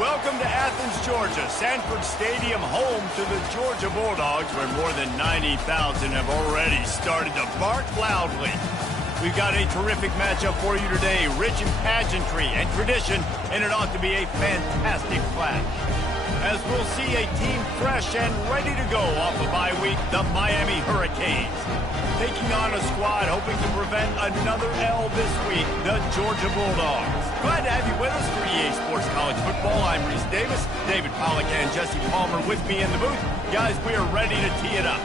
Welcome to Athens, Georgia, Sanford Stadium, home to the Georgia Bulldogs, where more than 90,000 have already started to bark loudly. We've got a terrific matchup for you today, rich in pageantry and tradition, and it ought to be a fantastic clash. As we'll see a team fresh and ready to go off a bye week, the Miami Hurricanes. Taking on a squad hoping to prevent another L this week, the Georgia Bulldogs. Glad to have you with us for EA Sports College Football. I'm Reese Davis, David Pollack and Jesse Palmer with me in the booth. Guys, we are ready to tee it up.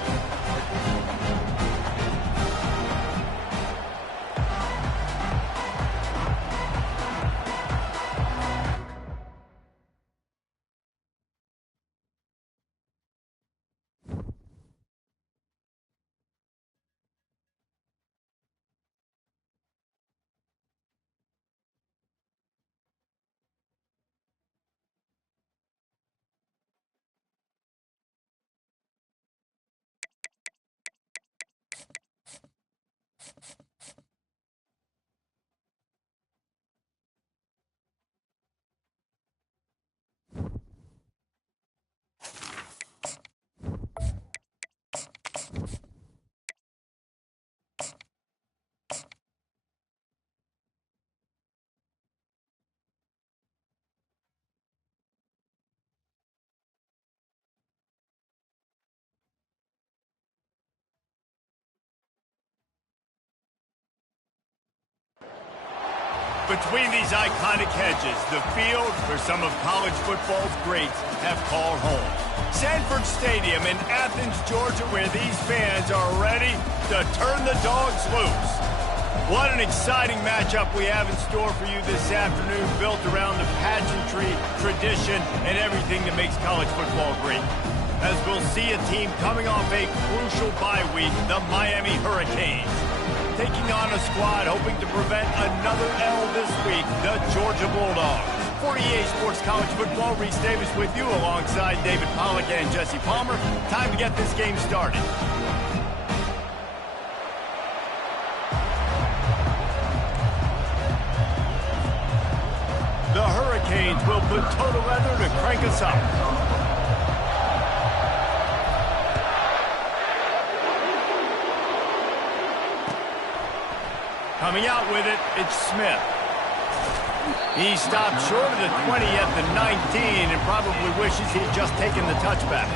Between these iconic hedges, the field where some of college football's greats have called home. Sanford Stadium in Athens, Georgia, where these fans are ready to turn the dogs loose. What an exciting matchup we have in store for you this afternoon, built around the pageantry, tradition, and everything that makes college football great. As we'll see a team coming off a crucial bye week, the Miami Hurricanes. Taking on a squad hoping to prevent another L this week, the Georgia Bulldogs. For EA Sports College Football, Reese Davis with you alongside David Pollack and Jesse Palmer. Time to get this game started. The Hurricanes will put total leather to crank us up. Coming out with it, it's Smith. He stopped short of the 20 at the 19 and probably wishes he'd just taken the touchback.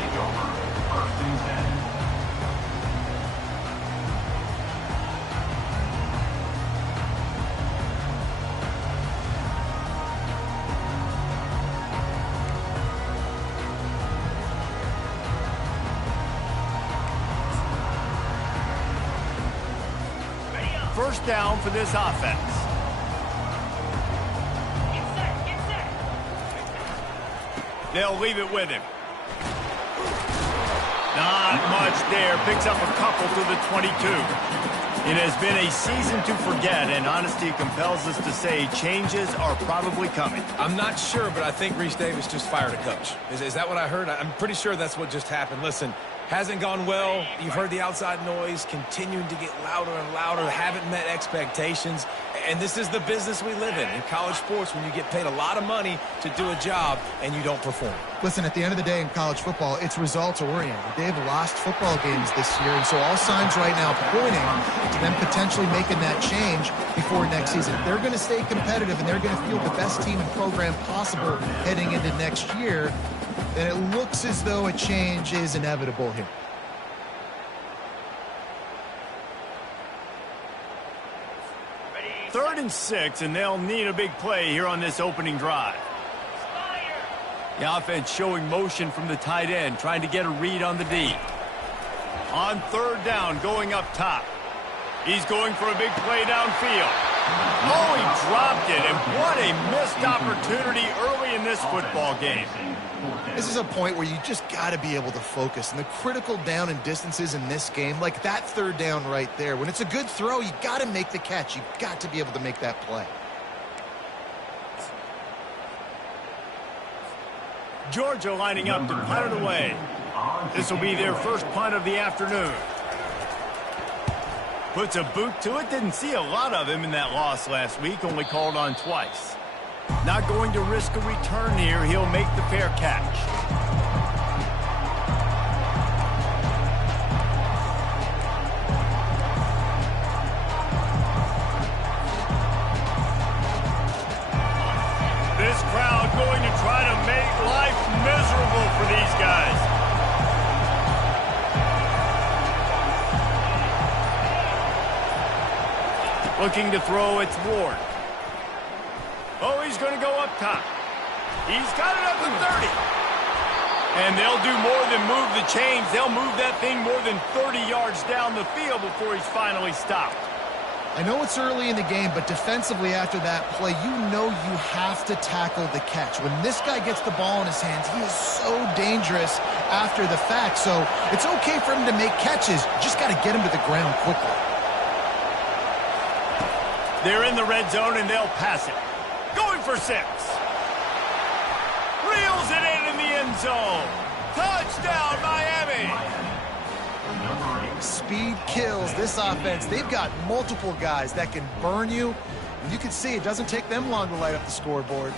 First down for this offense. Get set. They'll leave it with him. Not much there. Picks up a couple to the 22. It has been a season to forget, and honesty compels us to say changes are probably coming. I'm not sure, but I think Reese Davis just fired a coach. Is that what I heard? I'm pretty sure that's what just happened. Listen, hasn't gone well. You've heard the outside noise continuing to get louder and louder. Haven't met expectations. And this is the business we live in college sports, when you get paid a lot of money to do a job and you don't perform. Listen, at the end of the day in college football, it's results-oriented. They've lost football games this year, and so all signs right now pointing to them potentially making that change before next season. They're going to stay competitive, and they're going to field the best team and program possible heading into next year. And it looks as though a change is inevitable here. Third and 6, and they'll need a big play here on this opening drive. The offense showing motion from the tight end, trying to get a read on the D. On third down, going up top. He's going for a big play downfield. Oh, he dropped it, and what a missed opportunity early in this football game. This is a point where you just got to be able to focus. And the critical down and distances in this game, like that third down right there, when it's a good throw, you got to make the catch. You've got to be able to make that play. Georgia lining up to punt it away. This will be their first punt of the afternoon. Puts a boot to it. Didn't see a lot of him in that loss last week, only called on twice. Not going to risk a return here. He'll make the fair catch. This crowd going to try to make life miserable for these guys. Looking to throw, it's Ward. Oh, he's going to go up top. He's got it up to 30. And they'll do more than move the chains. They'll move that thing more than 30 yards down the field before he's finally stopped. I know it's early in the game, but defensively after that play, you know you have to tackle the catch. When this guy gets the ball in his hands, he is so dangerous after the fact. So it's okay for him to make catches. You just got to get him to the ground quickly. They're in the red zone, and they'll pass it. Going for 6. Reels it in the end zone. Touchdown, Miami. Speed kills this offense. They've got multiple guys that can burn you. And you can see it doesn't take them long to light up the scoreboard.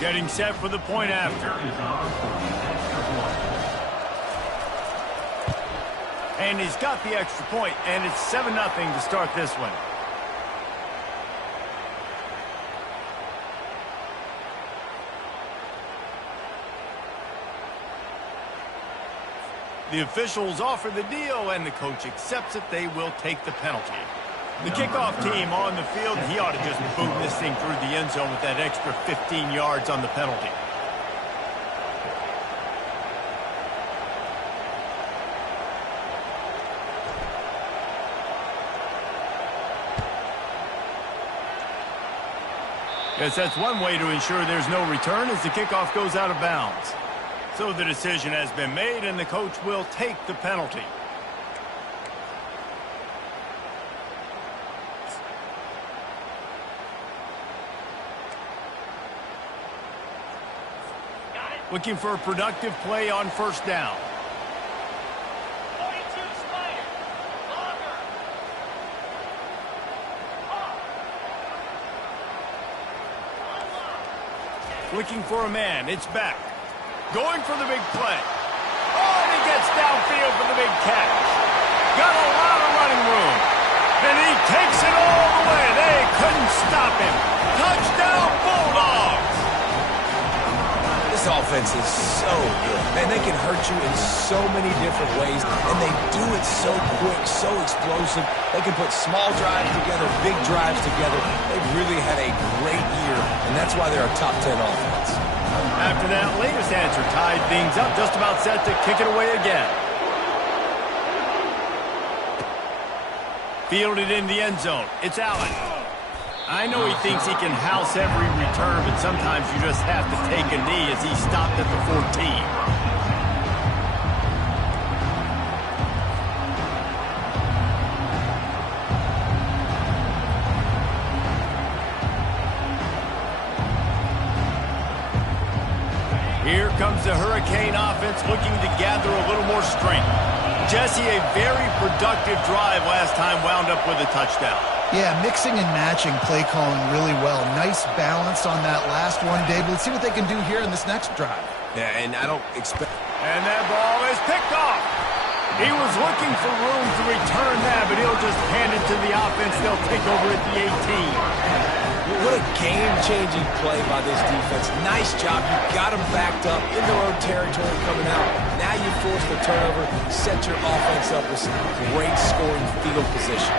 Getting set for the point after. And he's got the extra point, and it's 7-0 to start this one. The officials offer the deal, and the coach accepts it. They will take the penalty. The kickoff team on the field, he ought to just boom this thing through the end zone with that extra 15 yards on the penalty. Yes, that's one way to ensure there's no return as the kickoff goes out of bounds. So the decision has been made, and the coach will take the penalty. Looking for a productive play on first down. Looking for a man. It's back. Going for the big play. Oh, and he gets downfield for the big catch. Got a lot of running room. And he takes it all the way. They couldn't stop him. Touchdown, Bulldogs. This offense is so good. Man, they can hurt you in so many different ways, and they do it so quick, so explosive. They can put small drives together, big drives together. They've really had a great year, and that's why they're a top 10 offense. After that latest answer tied things up, just about set to kick it away again. Fielded in the end zone. It's Allen. I know he thinks he can house every return, but sometimes you just have to take a knee as he stopped at the 14. Here comes the Hurricane offense looking to gather a little more strength. Jesse, a very productive drive last time, wound up with a touchdown. Yeah, mixing and matching play calling really well. Nice balance on that last one, Dave. Let's see what they can do here in this next drive. Yeah, and I don't expect... And that ball is picked off. He was looking for room to return that, but he'll just hand it to the offense. They'll take over at the 18. What a game-changing play by this defense. Nice job. You got them backed up in their own territory coming out. Now you force the turnover, set your offense up with some great scoring field position.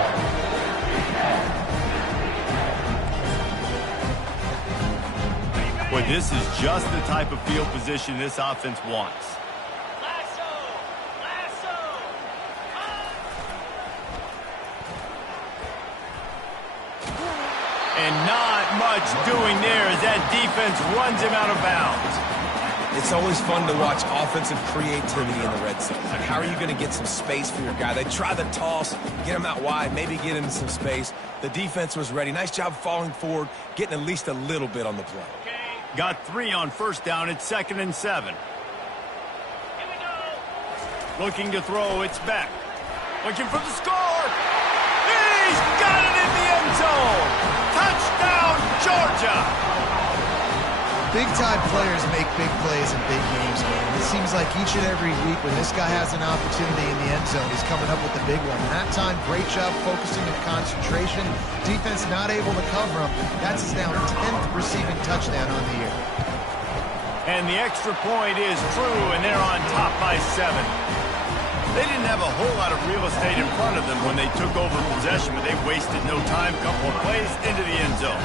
Boy, this is just the type of field position this offense wants. And not much doing there as that defense runs him out of bounds. It's always fun to watch offensive creativity in the red zone. How are you going to get some space for your guy? They try the toss, get him out wide, maybe get into some space. The defense was ready. Nice job falling forward, getting at least a little bit on the play. Got 3 on first down. It's 2nd and 7. Looking to throw, it's back. Looking for the score. He's got it in the end zone. Touchdown, Georgia. Big-time players make big plays in big games, man. It seems like each and every week when this guy has an opportunity in the end zone, he's coming up with the big one. And that time, great job focusing and concentration. Defense not able to cover him. That's his now 10th receiving touchdown on the year. And the extra point is true, and they're on top by 7. They didn't have a whole lot of real estate in front of them when they took over possession, but they wasted no time. Couple of plays into the end zone.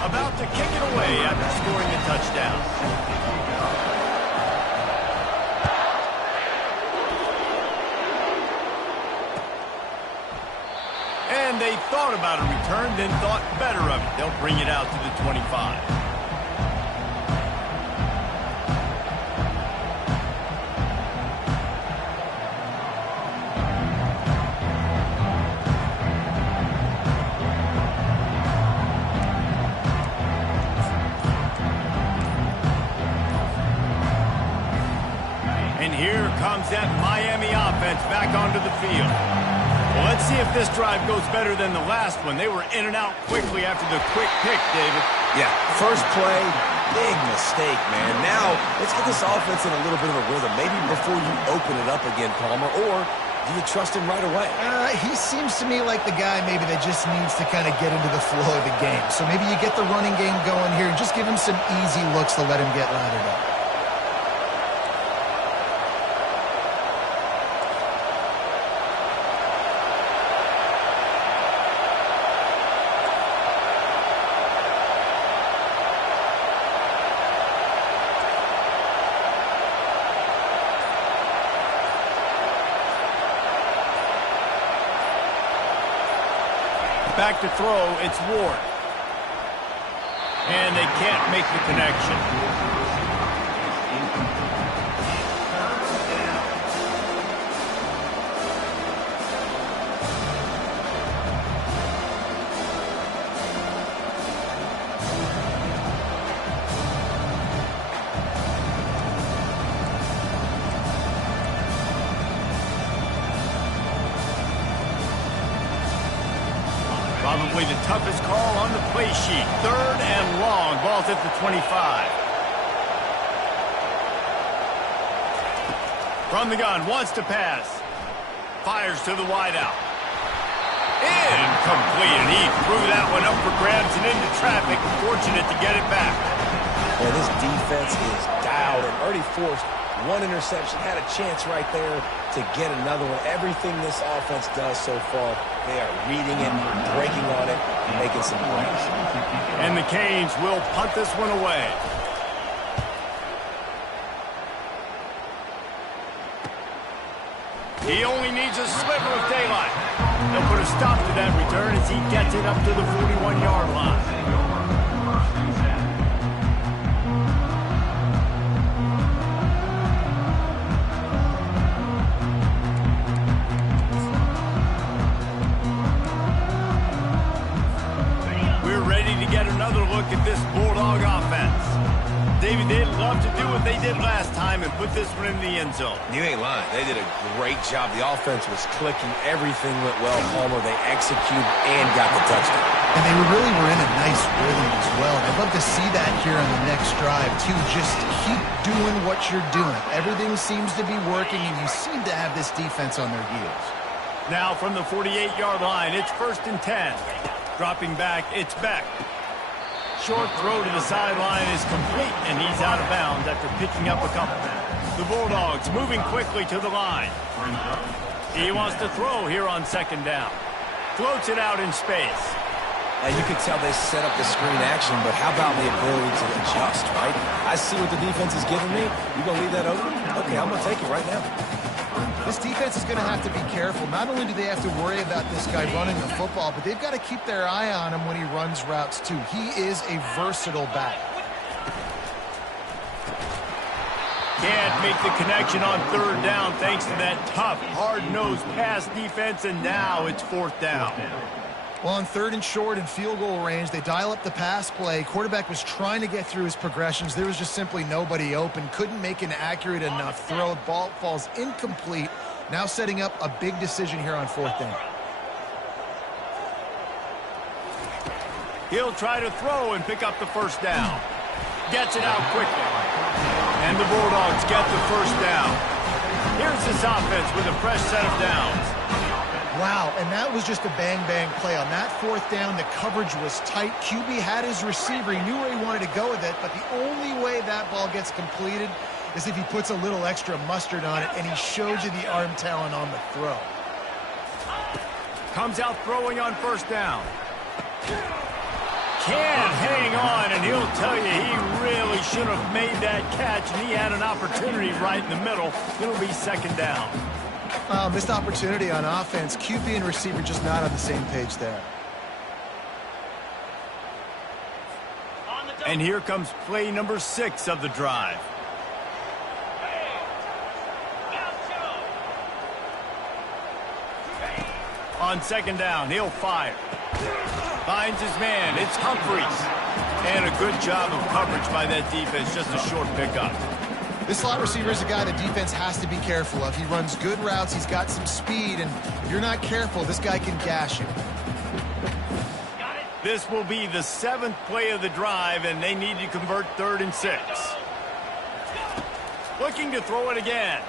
About to kick it away after scoring a touchdown. And they thought about a return, then thought better of it. They'll bring it out to the 25. Here comes that Miami offense back onto the field. Well, let's see if this drive goes better than the last one. They were in and out quickly after the quick pick, David. Yeah, first play, big mistake, man. Now, let's get this offense in a little bit of a rhythm. Maybe before you open it up again, Palmer, or do you trust him right away? He seems to me like the guy maybe that just needs to kind of get into the flow of the game. So maybe you get the running game going here and just give him some easy looks to let him get lathered up. Back to throw, it's Ward. And they can't make the connection. Probably the toughest call on the play sheet. 3rd and long. Ball's at the 25. From the gun, wants to pass. Fires to the wideout. Incomplete, and he threw that one up for grabs and into traffic. Fortunate to get it back. Yeah, this defense is dialed and already forced one interception. Had a chance right there to get another one. Everything this offense does so far, they are reading it, breaking on it, and making some plays. And the Canes will punt this one away. He only needs a sliver of daylight. They'll put a stop to that return as he gets it up to the 41-yard line. Another look at this Bulldog offense. David, they'd love to do what they did last time and put this one in the end zone. You ain't lying. They did a great job. The offense was clicking. Everything went well, Palmer. They executed and got the touchdown. And they really were in a nice rhythm as well. And I'd love to see that here on the next drive, too. Just keep doing what you're doing. Everything seems to be working, and you seem to have this defense on their heels. Now from the 48-yard line, it's 1st and 10. Dropping back, it's Beck. Short throw to the sideline is complete, and he's out of bounds after picking up a couple. The Bulldogs moving quickly to the line. He wants to throw here on 2nd down. Floats it out in space. And you can tell they set up the screen action, but how about the ability to adjust, right? I see what the defense is giving me. You going to leave that open? Okay, I'm going to take it right now. This defense is going to have to be careful. Not only do they have to worry about this guy running the football, but they've got to keep their eye on him when he runs routes, too. He is a versatile back. Can't make the connection on 3rd down thanks to that tough, hard-nosed pass defense, and now it's 4th down. Well, on 3rd and short and field goal range, they dial up the pass play. Quarterback was trying to get through his progressions. There was just simply nobody open. Couldn't make an accurate enough throw. Ball falls incomplete. Now setting up a big decision here on 4th down. He'll try to throw and pick up the first down. Gets it out quickly. And the Bulldogs get the first down. Here's this offense with a fresh set of downs. Wow, and that was just a bang-bang play. On that 4th down, the coverage was tight. QB had his receiver. He knew where he wanted to go with it, but the only way that ball gets completed is if he puts a little extra mustard on it, and he showed you the arm talent on the throw. Comes out throwing on first down. Can't hang on, and he'll tell you he really should have made that catch, and he had an opportunity right in the middle. It'll be 2nd down. Missed opportunity on offense. QB and receiver just not on the same page there. And here comes play number 6 of the drive. On 2nd down, he'll fire. Finds his man. It's Humphries. And a good job of coverage by that defense. Just a short pickup. This slot receiver is a guy the defense has to be careful of. He runs good routes. He's got some speed. And if you're not careful, this guy can gash you. This will be the 7th play of the drive, and they need to convert 3rd and 6. Looking to throw it again.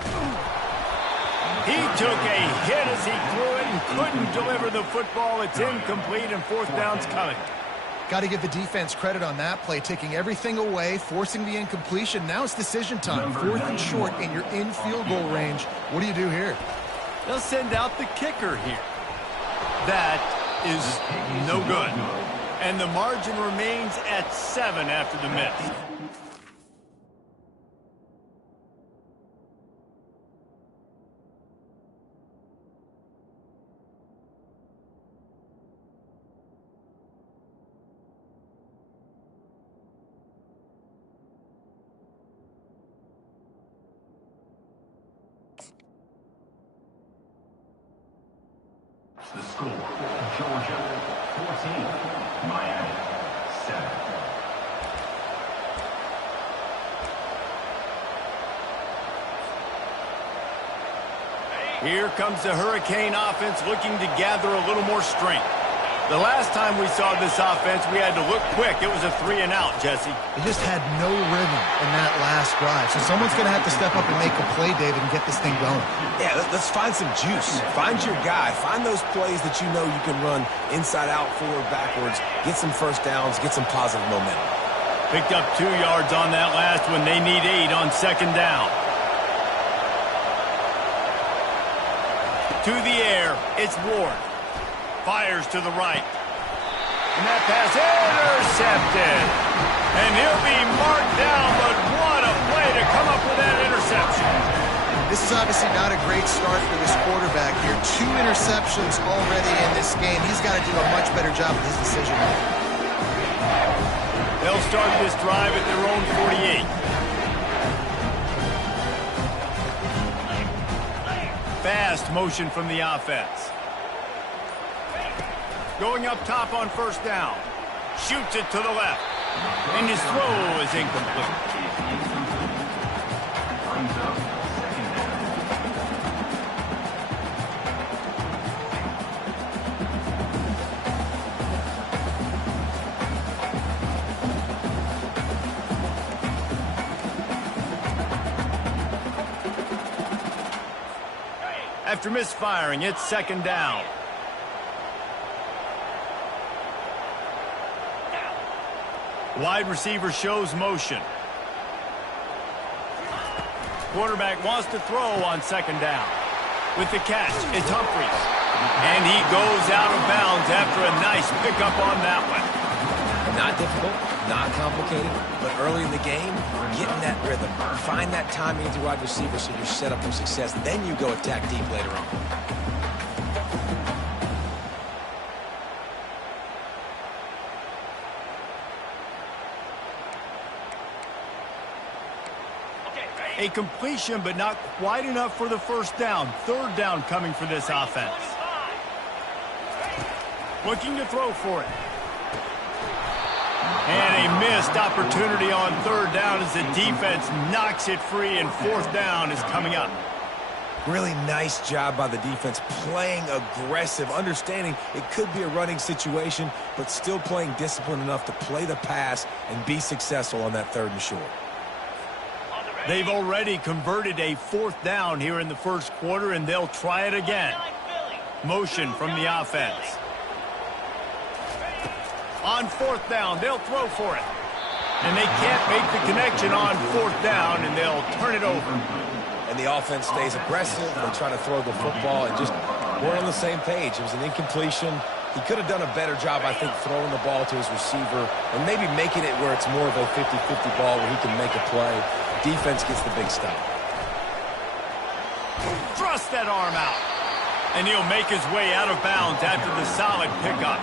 He took a hit as he threw it and couldn't deliver the football. It's incomplete, and 4th down's coming. Got to give the defense credit on that play, taking everything away, forcing the incompletion. Now it's decision time. 4th and short, and you're in field goal range. What do you do here? They'll send out the kicker here. That is no good. And the margin remains at 7 after the miss. The score, Georgia 14, Miami 7. Here comes the Hurricane offense looking to gather a little more strength. The last time we saw this offense, we had to look quick. It was a 3-and-out, Jesse. They just had no rhythm in that last drive. So someone's going to have to step up and make a play, David, and get this thing going. Yeah, let's find some juice. Find your guy. Find those plays that you know you can run inside out, forward, backwards. Get some first downs. Get some positive momentum. Picked up 2 yards on that last one. They need 8 on 2nd down. To the air, it's Ward. Fires to the right. And that pass intercepted. And he'll be marked down, but what a play to come up with that interception. This is obviously not a great start for this quarterback here. 2 interceptions already in this game. He's got to do a much better job with his decision making. They'll start this drive at their own 48. Fast motion from the offense. Going up top on 1st down. Shoots it to the left. And his throw is incomplete. After misfiring, it's 2nd down. Wide receiver shows motion. Quarterback wants to throw on 2nd down. With the catch, it's Humphries. And he goes out of bounds after a nice pickup on that one. Not difficult, not complicated, but early in the game, getting that rhythm. Find that timing with your wide receiver so you're set up for success. Then you go attack deep later on. A completion, but not quite enough for the 1st down. 3rd down coming for this offense. Looking to throw for it. And a missed opportunity on third down as the defense knocks it free, and fourth down is coming up. Really nice job by the defense, playing aggressive, understanding it could be a running situation, but still playing disciplined enough to play the pass and be successful on that third and short. They've already converted a fourth down here in the first quarter, and they'll try it again. Motion from the offense. On fourth down, they'll throw for it. And they can't make the connection on fourth down, and they'll turn it over. And the offense stays aggressive. They try to throw the football and just we're on the same page. It was an incompletion. He could have done a better job, I think, throwing the ball to his receiver and maybe making it where it's more of a 50-50 ball where he can make a play. Defense gets the big stop. Thrust that arm out. And he'll make his way out of bounds after the solid pickup.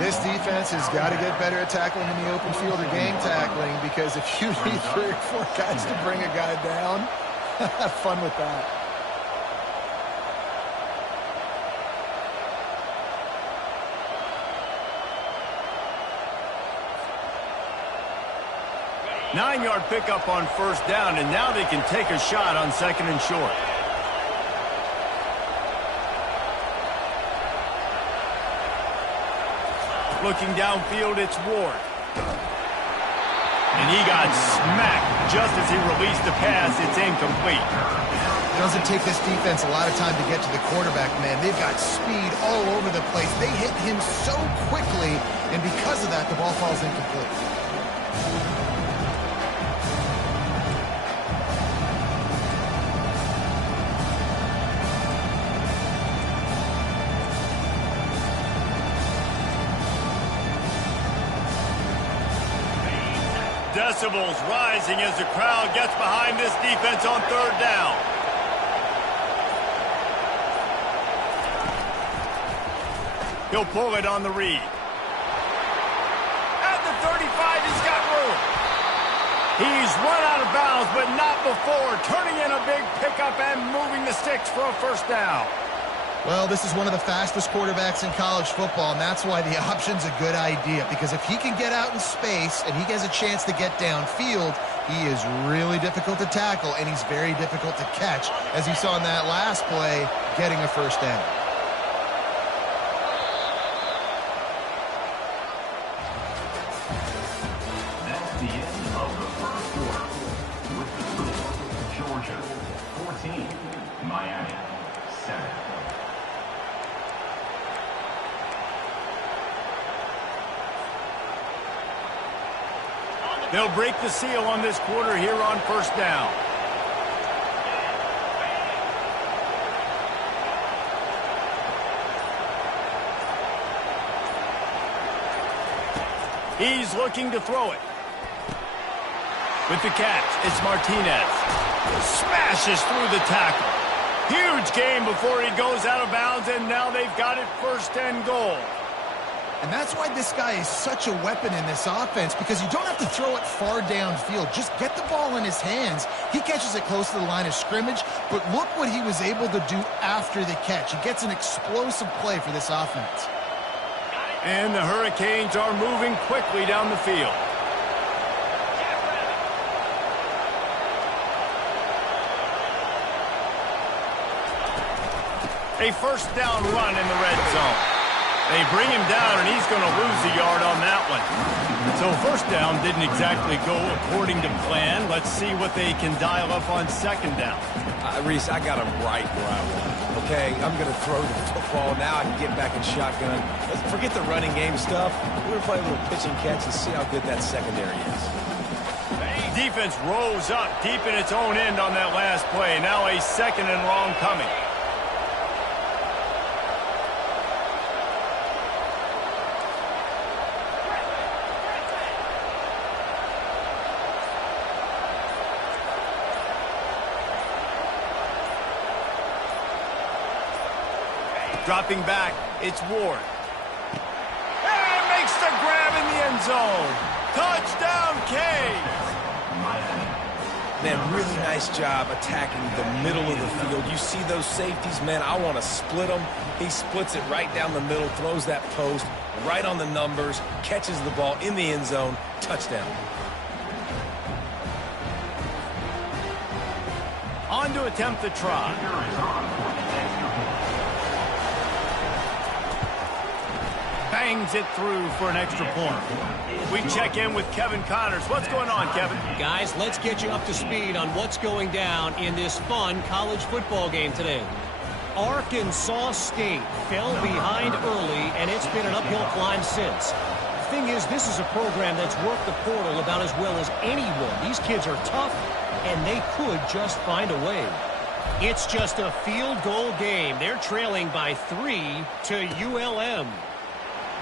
This defense has got to get better at tackling in the open field or gang tackling, because if you need 3 or 4 guys to bring a guy down, have fun with that. Nine-yard pickup on first down, and now they can take a shot on second and short. Looking downfield, it's Ward. And he got smacked just as he released the pass. It's incomplete. It doesn't take this defense a lot of time to get to the quarterback, man. They've got speed all over the place. They hit him so quickly, and because of that, the ball falls incomplete. Decibels rising as the crowd gets behind this defense on third down. He'll pull it on the read. At the 35, he's got room. He's run out of bounds, but not before turning in a big pickup and moving the sticks for a first down. Well, this is one of the fastest quarterbacks in college football, and that's why the option's a good idea, because if he can get out in space and he has a chance to get downfield, he is really difficult to tackle, and he's very difficult to catch, as you saw in that last play, getting a first down. That's the end of the first quarter. With the score, Georgia 14, Miami 7. They'll break the seal on this quarter here on first down. He's looking to throw it. With the catch, it's Martinez. Smashes through the tackle. Huge gain before he goes out of bounds, and now they've got it first and goal. And that's why this guy is such a weapon in this offense, because you don't have to throw it far downfield. Just get the ball in his hands. He catches it close to the line of scrimmage, but look what he was able to do after the catch. He gets an explosive play for this offense. And the Hurricanes are moving quickly down the field. A first down run in the red zone. They bring him down, and he's going to lose a yard on that one. So first down didn't exactly go according to plan. Let's see what they can dial up on second down. Reese, I got him right where I want him. Okay, I'm going to throw the football. Now I can get back in shotgun. Let's forget the running game stuff. We're going to play a little pitch and catch and see how good that secondary is. Defense rose up deep in its own end on that last play. Now a second and long coming. Dropping back, it's Ward. And makes the grab in the end zone. Touchdown, Canes! Man, really nice job attacking the middle of the field. You see those safeties, man, I want to split them. He splits it right down the middle, throws that post right on the numbers, catches the ball in the end zone, touchdown. On to attempt the try. Bangs it through for an extra point. We check in with Kevin Connors. What's going on, Kevin? Guys, let's get you up to speed on what's going down in this fun college football game today. Arkansas State fell behind early, and it's been an uphill climb since. The thing is, this is a program that's worked the portal about as well as anyone. These kids are tough, and they could just find a way. It's just a field goal game. They're trailing by 3 to ULM.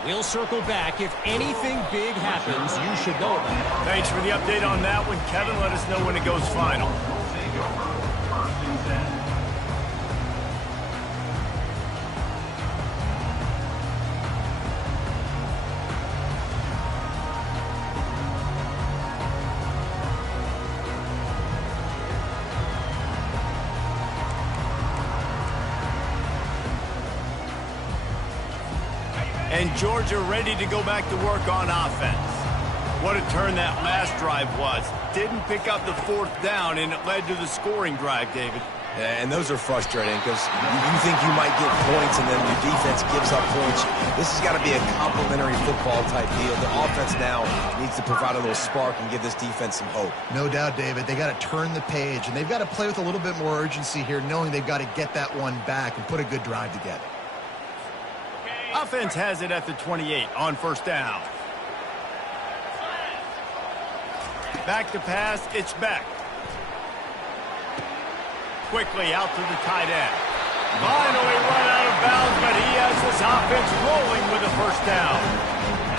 We'll circle back. If anything big happens, you should know about it. Thanks for the update on that one, Kevin. Let us know when it goes final. And Georgia ready to go back to work on offense. What a turn that last drive was. Didn't pick up the 4th down, and it led to the scoring drive, David. And those are frustrating because you think you might get points and then your defense gives up points. This has got to be a complementary football type deal. The offense now needs to provide a little spark and give this defense some hope. No doubt, David. They got to turn the page, and they've got to play with a little bit more urgency here, knowing they've got to get that one back and put a good drive together. Offense has it at the 28 on 1st down. Back to pass, it's back. Quickly out to the tight end. Finally run out of bounds, but he has this offense rolling with a 1st down.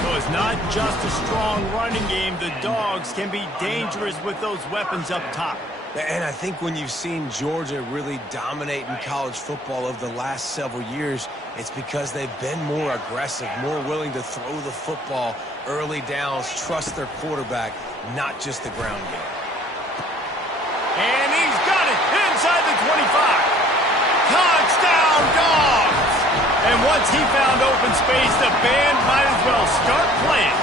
So it's not just a strong running game. The Dogs can be dangerous with those weapons up top. And I think when you've seen Georgia really dominate in college football over the last several years, it's because they've been more aggressive, more willing to throw the football early downs, trust their quarterback, not just the ground game. And he's got it inside the 25. Touchdown, Dogs! And once he found open space, the band might as well start playing.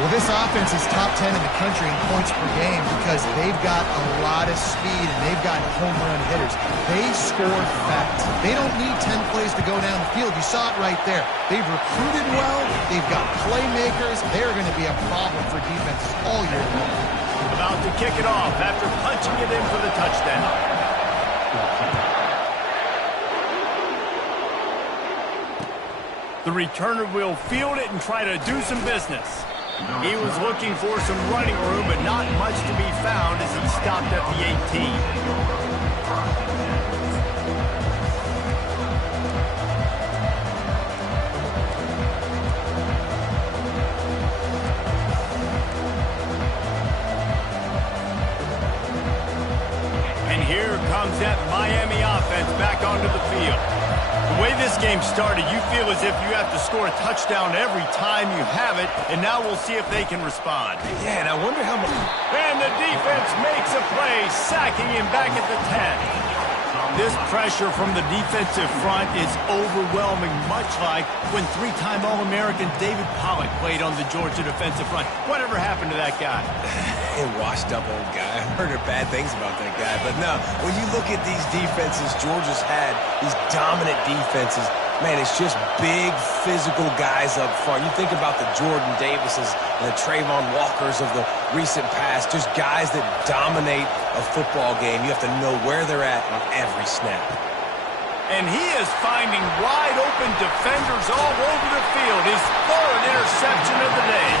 Well, this offense is top 10 in the country in points per game because they've got a lot of speed and they've got home run hitters. They score fast. They don't need 10 plays to go down the field. You saw it right there. They've recruited well. They've got playmakers. They're going to be a problem for defenses all year long. About to kick it off after punching it in for the touchdown. The returner will field it and try to do some business. He was looking for some running room, but not much to be found as he stopped at the 18. And here comes that Miami offense back onto the field. The way this game started, you feel as if you have to score a touchdown every time you have it, and now we'll see if they can respond. Yeah, and I wonder how much... And the defense makes a play, sacking him back at the 10. This pressure from the defensive front is overwhelming, much like when 3-time All-American David Pollock played on the Georgia defensive front. Whatever happened to that guy? A washed-up old guy. I've heard bad things about that guy. But no, when you look at these defenses Georgia's had, these dominant defenses, man, it's just big, physical guys up front. You think about the Jordan Davises and the Trayvon Walkers of the recent past, just guys that dominate a football game. You have to know where they're at on every snap. And he is finding wide-open defenders all over the field. His 3rd interception of the day.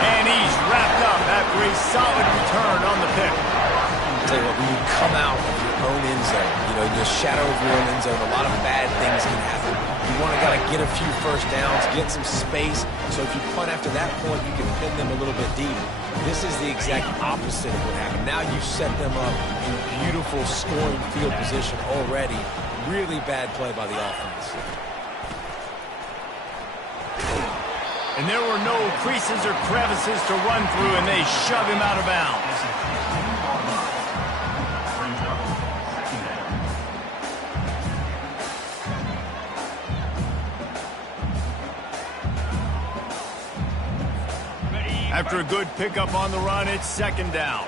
And he's wrapped up after a solid return on the pick. I'll tell you what, when you come out of your own end zone, you know, the shadow of your own end zone, a lot of bad things can happen. You want to get a few 1st downs, get some space, so if you punt after that point, you can pin them a little bit deep. This is the exact opposite of what happened. Now you set them up in beautiful scoring field position already. Really bad play by the offense. And there were no creases or crevices to run through, and they shove him out of bounds. After a good pickup on the run, it's second down.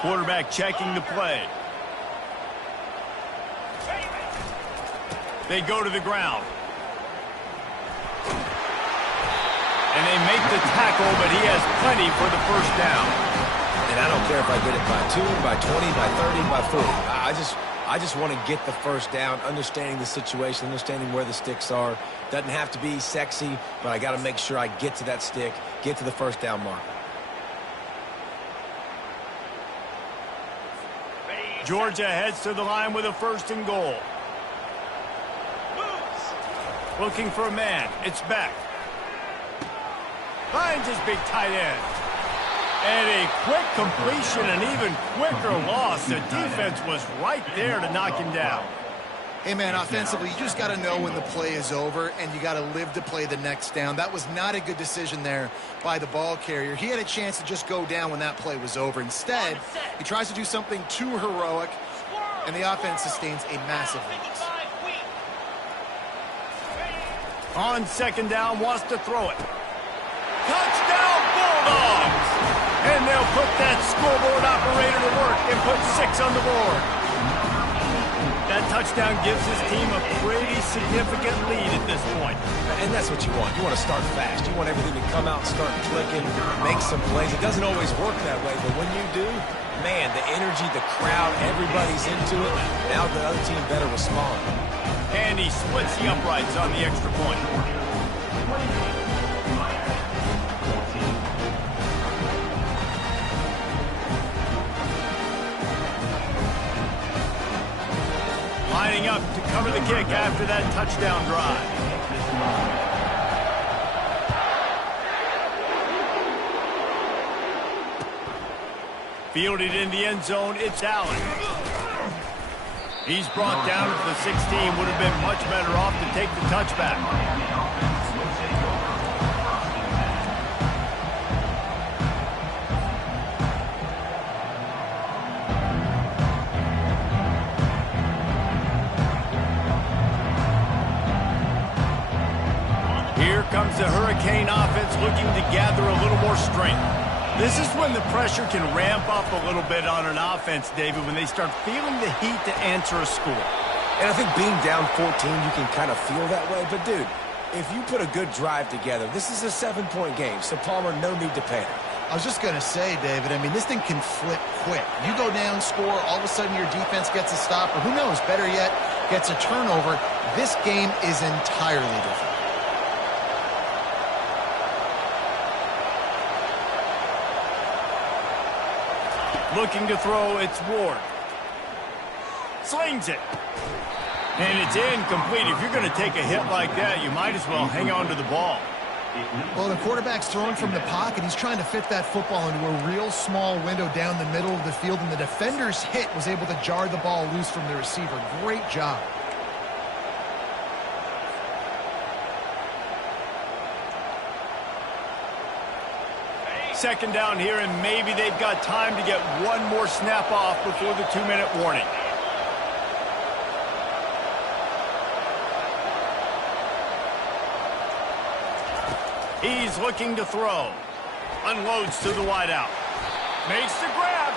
Quarterback checking the play. They go to the ground. And they make the tackle, but he has plenty for the first down. And I don't care if I get it by 2, by 20, by 30, by 40. I just want to get the first down, understanding the situation, understanding where the sticks are. Doesn't have to be sexy, but I got to make sure I get to that stick, get to the first down marker. Georgia heads to the line with a first and goal. Looking for a man. It's Beck. Finds his big tight end. And a quick completion, an even quicker loss. The defense was right there to knock him down. Hey, man, offensively, you just got to know when the play is over, and you got to live to play the next down. That was not a good decision there by the ball carrier. He had a chance to just go down when that play was over. Instead, he tries to do something too heroic, and the offense sustains a massive loss. On second down, wants to throw it. Touchdown, Bulldogs! And they'll put that scoreboard operator to work and put 6 on the board. That touchdown gives his team a pretty significant lead at this point. And that's what you want. You want to start fast. You want everything to come out and start clicking, make some plays. It doesn't always work that way, but when you do, man, the energy, the crowd, everybody's into it. Now the other team better respond. And he splits the uprights on the extra point. Lining up to cover the kick after that touchdown drive. Fielded in the end zone, it's Allen. He's brought down at the 16, would have been much better off to take the touchback. Here comes the Hurricane offense looking to gather a little more strength. This is when the pressure can ramp up a little bit on an offense, David, when they start feeling the heat to answer a score. And I think being down 14, you can kind of feel that way. But, dude, if you put a good drive together, this is a 7-point game, so Palmer, no need to panic. I was just going to say, David, I mean, this thing can flip quick. You go down, score, all of a sudden your defense gets a stop, or who knows, better yet, gets a turnover. This game is entirely different. Looking to throw, it's Ward. Slings it. And it's incomplete. If you're going to take a hit like that, you might as well hang on to the ball. Well, the quarterback's throwing from the pocket. He's trying to fit that football into a real small window down the middle of the field, and the defender's hit was able to jar the ball loose from the receiver. Great job. Second down here, and maybe they've got time to get one more snap off before the 2-minute warning. He's looking to throw. Unloads to the wideout. Makes the grab.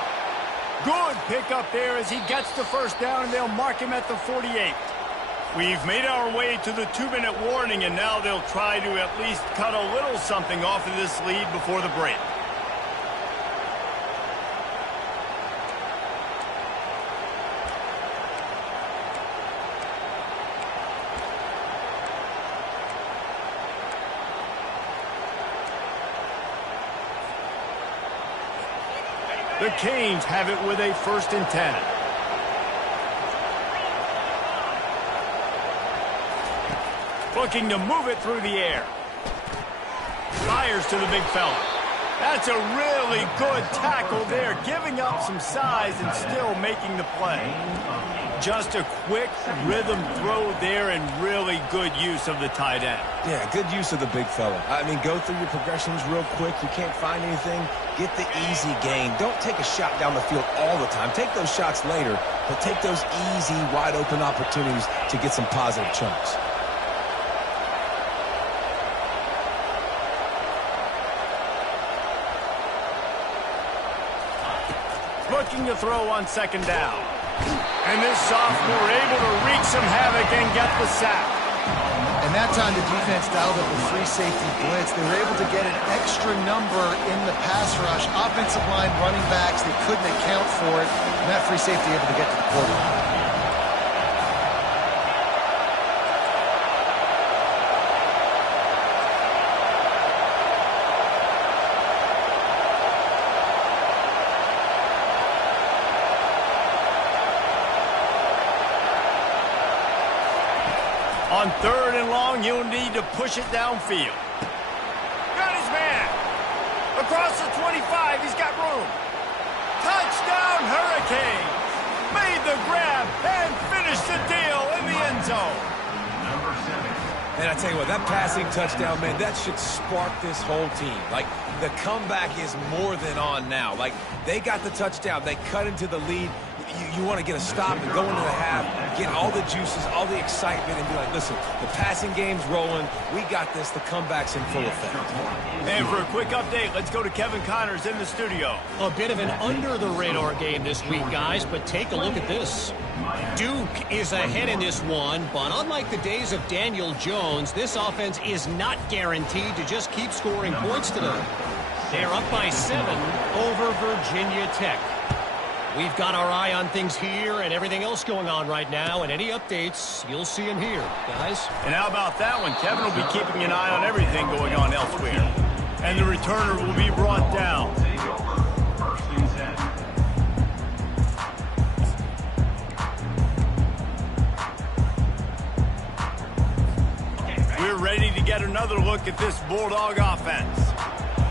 Good pickup there as he gets the first down, and they'll mark him at the 48. We've made our way to the 2-minute warning, and now they'll try to at least cut a little something off of this lead before the break. The Canes have it with a 1st and 10. Looking to move it through the air. Fires to the big fella. That's a really good tackle there, giving up some size and still making the play. Just a quick rhythm throw there and really good use of the tight end. Yeah, good use of the big fella. I mean, go through your progressions real quick. You can't find anything, get the easy gain. Don't take a shot down the field all the time. Take those shots later, but take those easy, wide-open opportunities to get some positive chunks. Looking to throw on second down. And this sophomore able to wreak some havoc and get the sack. And that time the defense dialed up a free safety blitz. They were able to get an extra number in the pass rush. Offensive line, running backs, they couldn't account for it. And that free safety able to get to the quarterback. On third and long, you'll need to push it downfield. Got his man. Across the 25, he's got room. Touchdown, Hurricanes. Made the grab and finished the deal in the end zone. Number 7. And I tell you what, that passing touchdown, man, that should spark this whole team. Like, the comeback is more than on now. Like, they got the touchdown. They cut into the lead. You want to get a stop and go into the half, get all the juices, all the excitement, and be like, listen, the passing game's rolling. We got this. The comeback's in full effect. And for a quick update, let's go to Kevin Connors in the studio. A bit of an under-the-radar game this week, guys, but take a look at this. Duke is ahead in this one, but unlike the days of Daniel Jones, this offense is not guaranteed to just keep scoring points today. They're up by 7 over Virginia Tech. We've got our eye on things here and everything else going on right now, and any updates, you'll see them here, guys. And how about that one? Kevin will be keeping an eye on everything going on elsewhere. And the returner will be brought down. First and 10. We're ready to get another look at this Bulldog offense.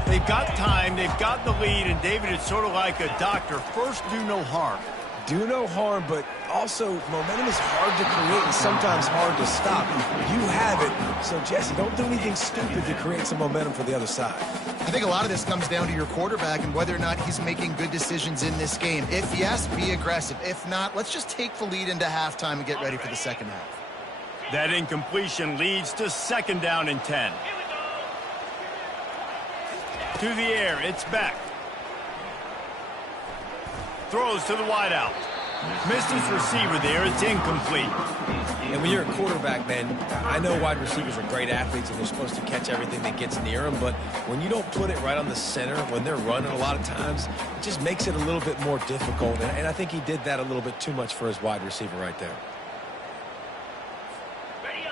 They've got time, they've got the lead, and David, it's sort of like a doctor. First, do no harm. Do no harm, but also momentum is hard to create and sometimes hard to stop. You have it, so Jesse, don't do anything stupid to create some momentum for the other side. I think a lot of this comes down to your quarterback and whether or not he's making good decisions in this game. If yes, be aggressive. If not, let's just take the lead into halftime and get ready for the second half. That incompletion leads to second down and 10. To the air, it's Beck. Throws to the wideout. Missed his receiver there, it's incomplete. And when you're a quarterback, man, I know wide receivers are great athletes and they're supposed to catch everything that gets near them, but when you don't put it right on the center, when they're running a lot of times, it just makes it a little bit more difficult. And I think he did that a little bit too much for his wide receiver right there.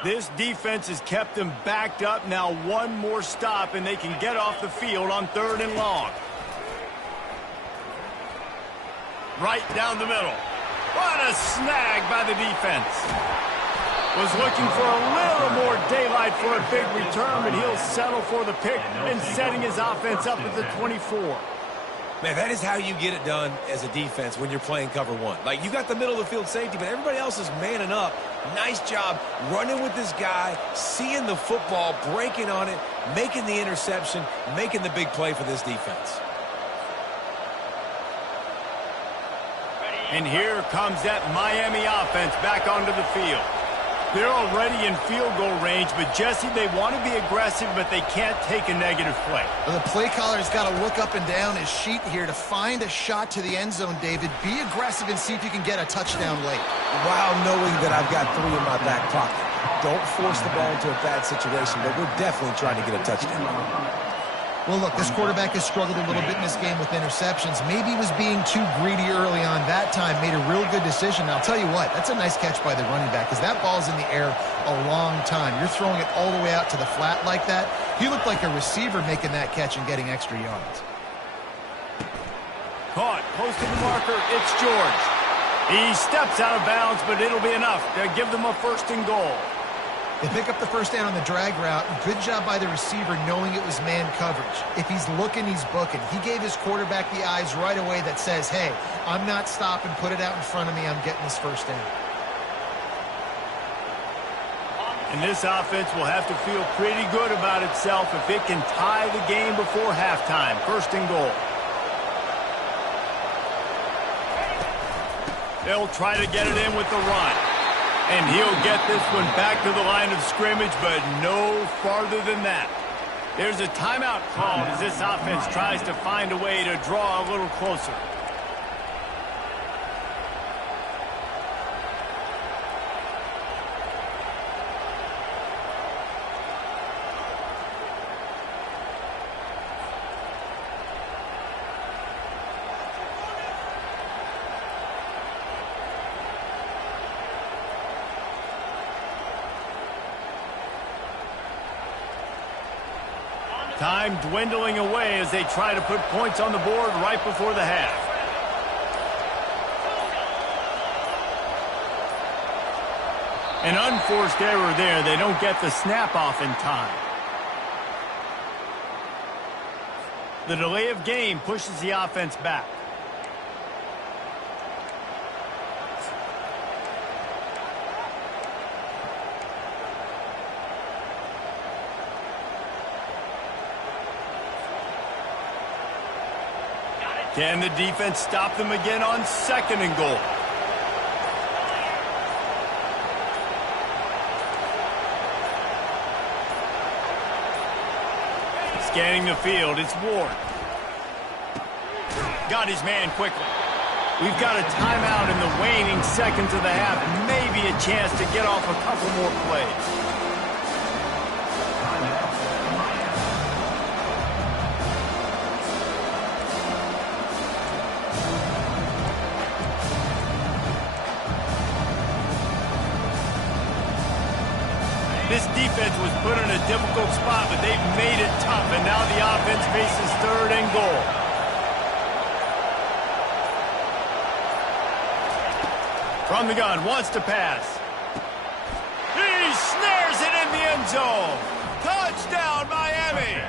This defense has kept them backed up. Now one more stop, and they can get off the field on third and long. Right down the middle. What a snag by the defense. Was looking for a little more daylight for a big return, but he'll settle for the pick and setting his offense up at the 24. Man, that is how you get it done as a defense when you're playing cover one. Like, you got the middle of the field safety, but everybody else is manning up. Nice job running with this guy, seeing the football, breaking on it, making the interception, making the big play for this defense. And here comes that Miami offense back onto the field. They're already in field goal range, but Jesse, they want to be aggressive, but they can't take a negative play. Well, the play caller's got to look up and down his sheet here to find a shot to the end zone, David. Be aggressive and see if you can get a touchdown late. While knowing that I've got 3 in my back pocket. Don't force the ball into a bad situation, but we're definitely trying to get a touchdown. Well, look, this quarterback has struggled a little bit in this game with interceptions. Maybe he was being too greedy early on that time, made a real good decision. Now, I'll tell you what, that's a nice catch by the running back because that ball's in the air a long time. You're throwing it all the way out to the flat like that. He looked like a receiver making that catch and getting extra yards. Caught, close to the marker, it's George. He steps out of bounds, but it'll be enough to give them a first and goal. They pick up the first down on the drag route. Good job by the receiver knowing it was man coverage. If he's looking, he's booking. He gave his quarterback the eyes right away that says, hey, I'm not stopping, put it out in front of me, I'm getting this first down. And this offense will have to feel pretty good about itself if it can tie the game before halftime. First and goal. They'll try to get it in with the run. And he'll get this one back to the line of scrimmage, but no farther than that. There's a timeout called as this offense tries to find a way to draw a little closer. Time dwindling away as they try to put points on the board right before the half. An unforced error there. They don't get the snap off in time. The delay of game pushes the offense back. Can the defense stop them again on second and goal? Scanning the field, it's Ward. Got his man quickly. We've got a timeout in the waning seconds of the half. Maybe a chance to get off a couple more plays. This defense was put in a difficult spot, but they've made it tough, and now the offense faces third and goal. From the gun, wants to pass. He snares it in the end zone. Touchdown, Miami!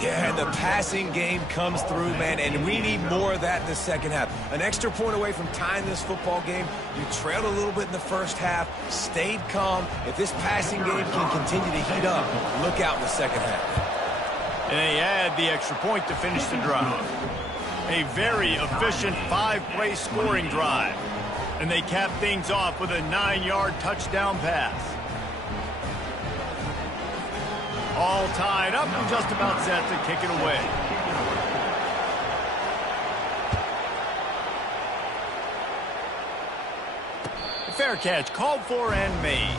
Yeah, and the passing game comes through, man, and we need more of that in the second half. An extra point away from tying this football game. You trailed a little bit in the first half, stayed calm. If this passing game can continue to heat up, look out in the second half. And they add the extra point to finish the drive. A very efficient 5-play scoring drive. And they cap things off with a 9-yard touchdown pass. All tied up and just about set to kick it away. Fair catch called for and made.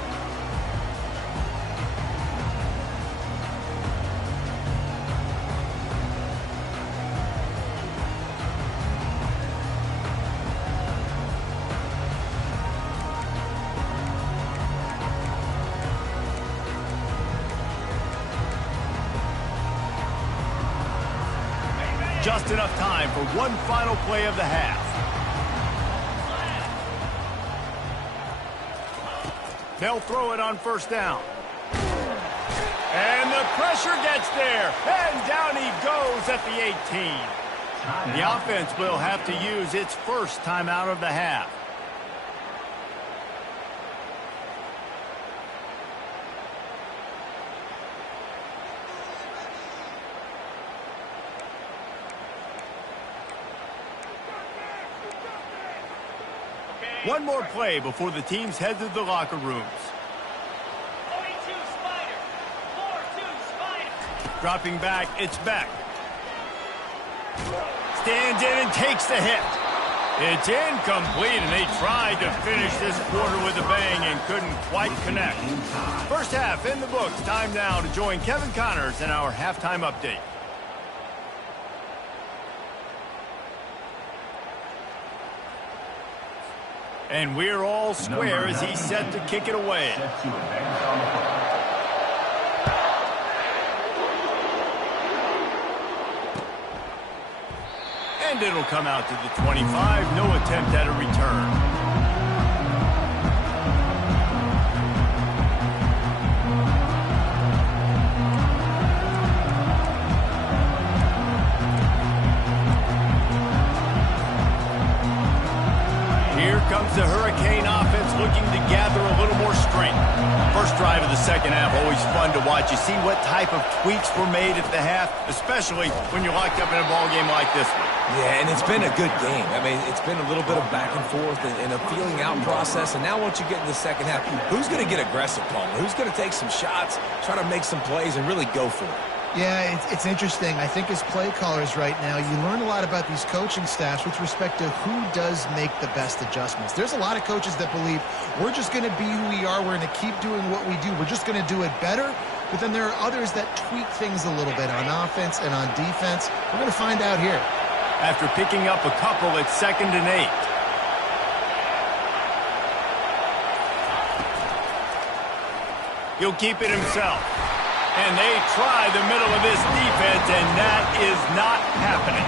Just enough time for one final play of the half. They'll throw it on first down. And the pressure gets there. And down he goes at the 18. The offense will have to use its first timeout of the half. One more play before the teams head to the locker rooms. 42 Spider. 4-2 Spider. Dropping back, it's Beck. Stands in and takes the hit. It's incomplete, and they tried to finish this quarter with a bang and couldn't quite connect. First half in the books. Time now to join Kevin Connors in our halftime update. And we're all square as he's set to kick it away. And it'll come out to the 25. No attempt at a return. Here comes the Hurricane offense looking to gather a little more strength. fun to watch. You see what type of tweaks were made at the half, especially when you're locked up in a ball game like this one. Yeah, and it's been a good game. I mean, it's been a little bit of back and forth and a feeling out process. And now once you get in the second half, who's going to get aggressive, Palmer? Who's going to take some shots, try to make some plays, and really go for it? Yeah, it's interesting. I think as play callers right now, you learn a lot about these coaching staffs with respect to who does make the best adjustments. There's a lot of coaches that believe we're just going to be who we are. We're going to keep doing what we do. We're just going to do it better. But then there are others that tweak things a little bit on offense and on defense. We're going to find out here. After picking up a couple at 2nd and 8. He'll keep it himself. And they try the middle of this defense, and that is not happening.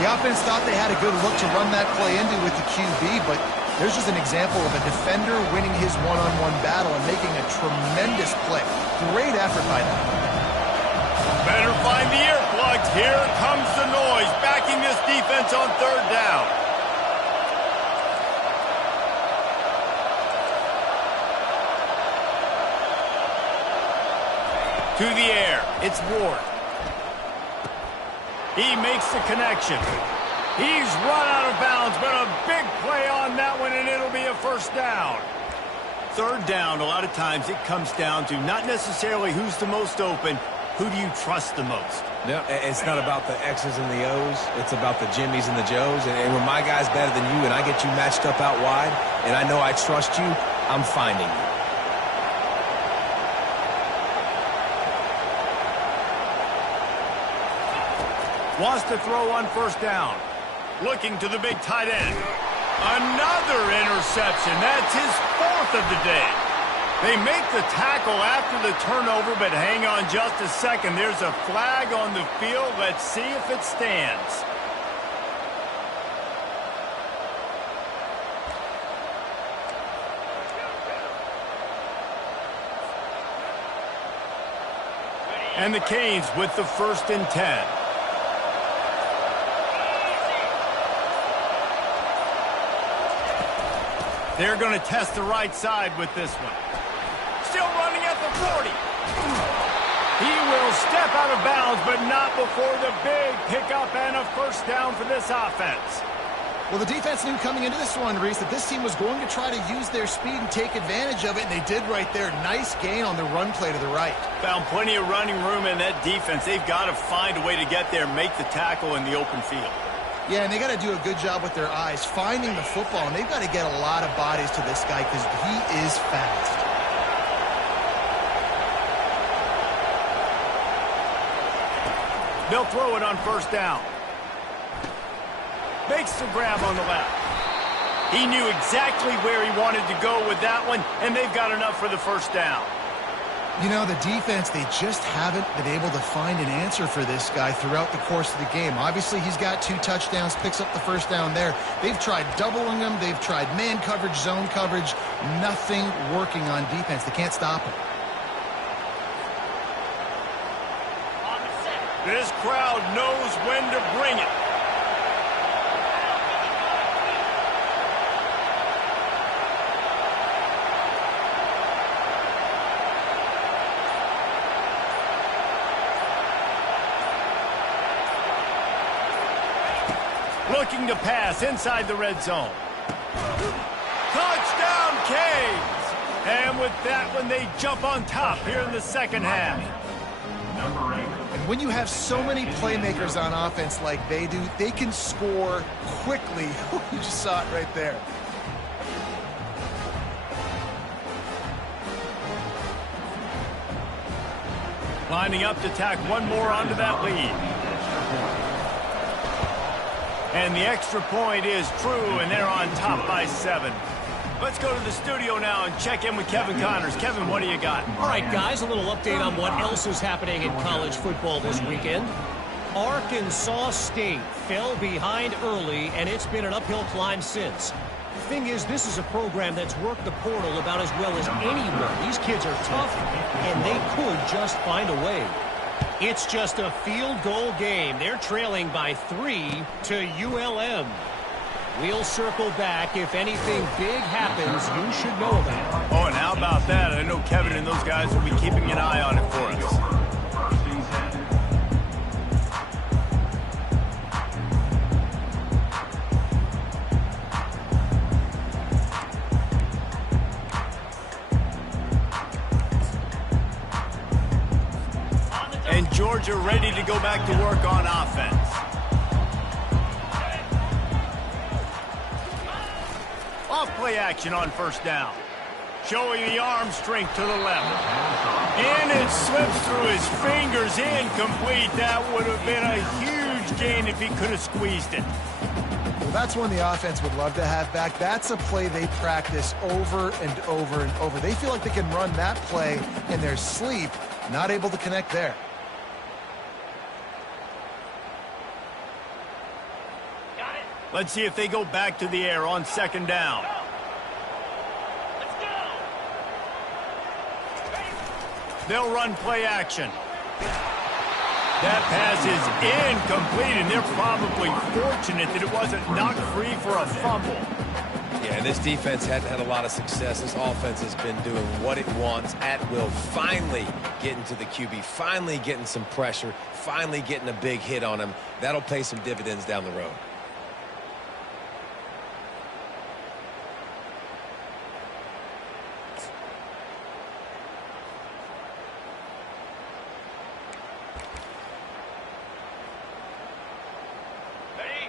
The offense thought they had a good look to run that play into with the QB, but there's just an example of a defender winning his one-on-one battle and making a tremendous play. Great effort by them. Better find the earplugs. Here comes the noise, backing this defense on 3rd down. To the air, it's Ward. He makes the connection. He's run out of bounds, but a big play on that one, and it'll be a 1st down. 3rd down, a lot of times it comes down to not necessarily who's the most open, who do you trust the most? Yeah, it's not about the X's and the O's. It's about the Jimmies and the Joes. And when my guy's better than you and I get you matched up out wide, and I know I trust you, I'm finding you. Wants to throw on 1st down. Looking to the big tight end. Another interception. That's his 4th of the day. They make the tackle after the turnover, but hang on just a second. There's a flag on the field. Let's see if it stands. And the Canes with the 1st and 10. They're going to test the right side with this one. Still running at the 40. He will step out of bounds, but not before the big pickup and a 1st down for this offense. Well, the defense knew coming into this one, Reese, that this team was going to try to use their speed and take advantage of it, and they did right there. Nice gain on the run play to the right. Found plenty of running room in that defense. They've got to find a way to get there, make the tackle in the open field. Yeah, and they got to do a good job with their eyes, finding the football, and they've got to get a lot of bodies to this guy because he is fast. They'll throw it on 1st down. Makes the grab on the left. He knew exactly where he wanted to go with that one, and they've got enough for the 1st down. You know, the defense, they just haven't been able to find an answer for this guy throughout the course of the game. Obviously, he's got 2 touchdowns, picks up the 1st down there. They've tried doubling him. They've tried man coverage, zone coverage. Nothing working on defense. They can't stop him. This crowd knows when to bring it. Looking to pass inside the red zone. Touchdown, Canes! And with that one, they jump on top here in the 2nd half. Number 8. And when you have so many playmakers on offense like they do, they can score quickly. You just saw it right there. Lining up to tack one more onto that lead. And the extra point is true, and they're on top by 7. Let's go to the studio now and check in with Kevin Connors. Kevin, what do you got? All right, guys, a little update on what else is happening in college football this weekend. Arkansas State fell behind early, and it's been an uphill climb since. The thing is, this is a program that's worked the portal about as well as anyone. These kids are tough, and they could just find a way. It's just a field goal game. They're trailing by 3 to ULM. We'll circle back. If anything big happens, you should know about it. Oh, and how about that? I know Kevin and those guys will be keeping an eye on it for us. And Georgia ready to go back to work on offense. Off play action on first down. Showing the arm strength to the left. And it slips through his fingers, incomplete. That would have been a huge gain if he could have squeezed it. Well, that's one the offense would love to have back. That's a play they practice over and over and over. They feel like they can run that play in their sleep, not able to connect there. Let's see if they go back to the air on second down. They'll run play action. That pass is incomplete, and they're probably fortunate that it wasn't knocked free for a fumble. Yeah, this defense hadn't had a lot of success. This offense has been doing what it wants at will. Finally getting to the QB, finally getting some pressure, finally getting a big hit on him. That'll pay some dividends down the road.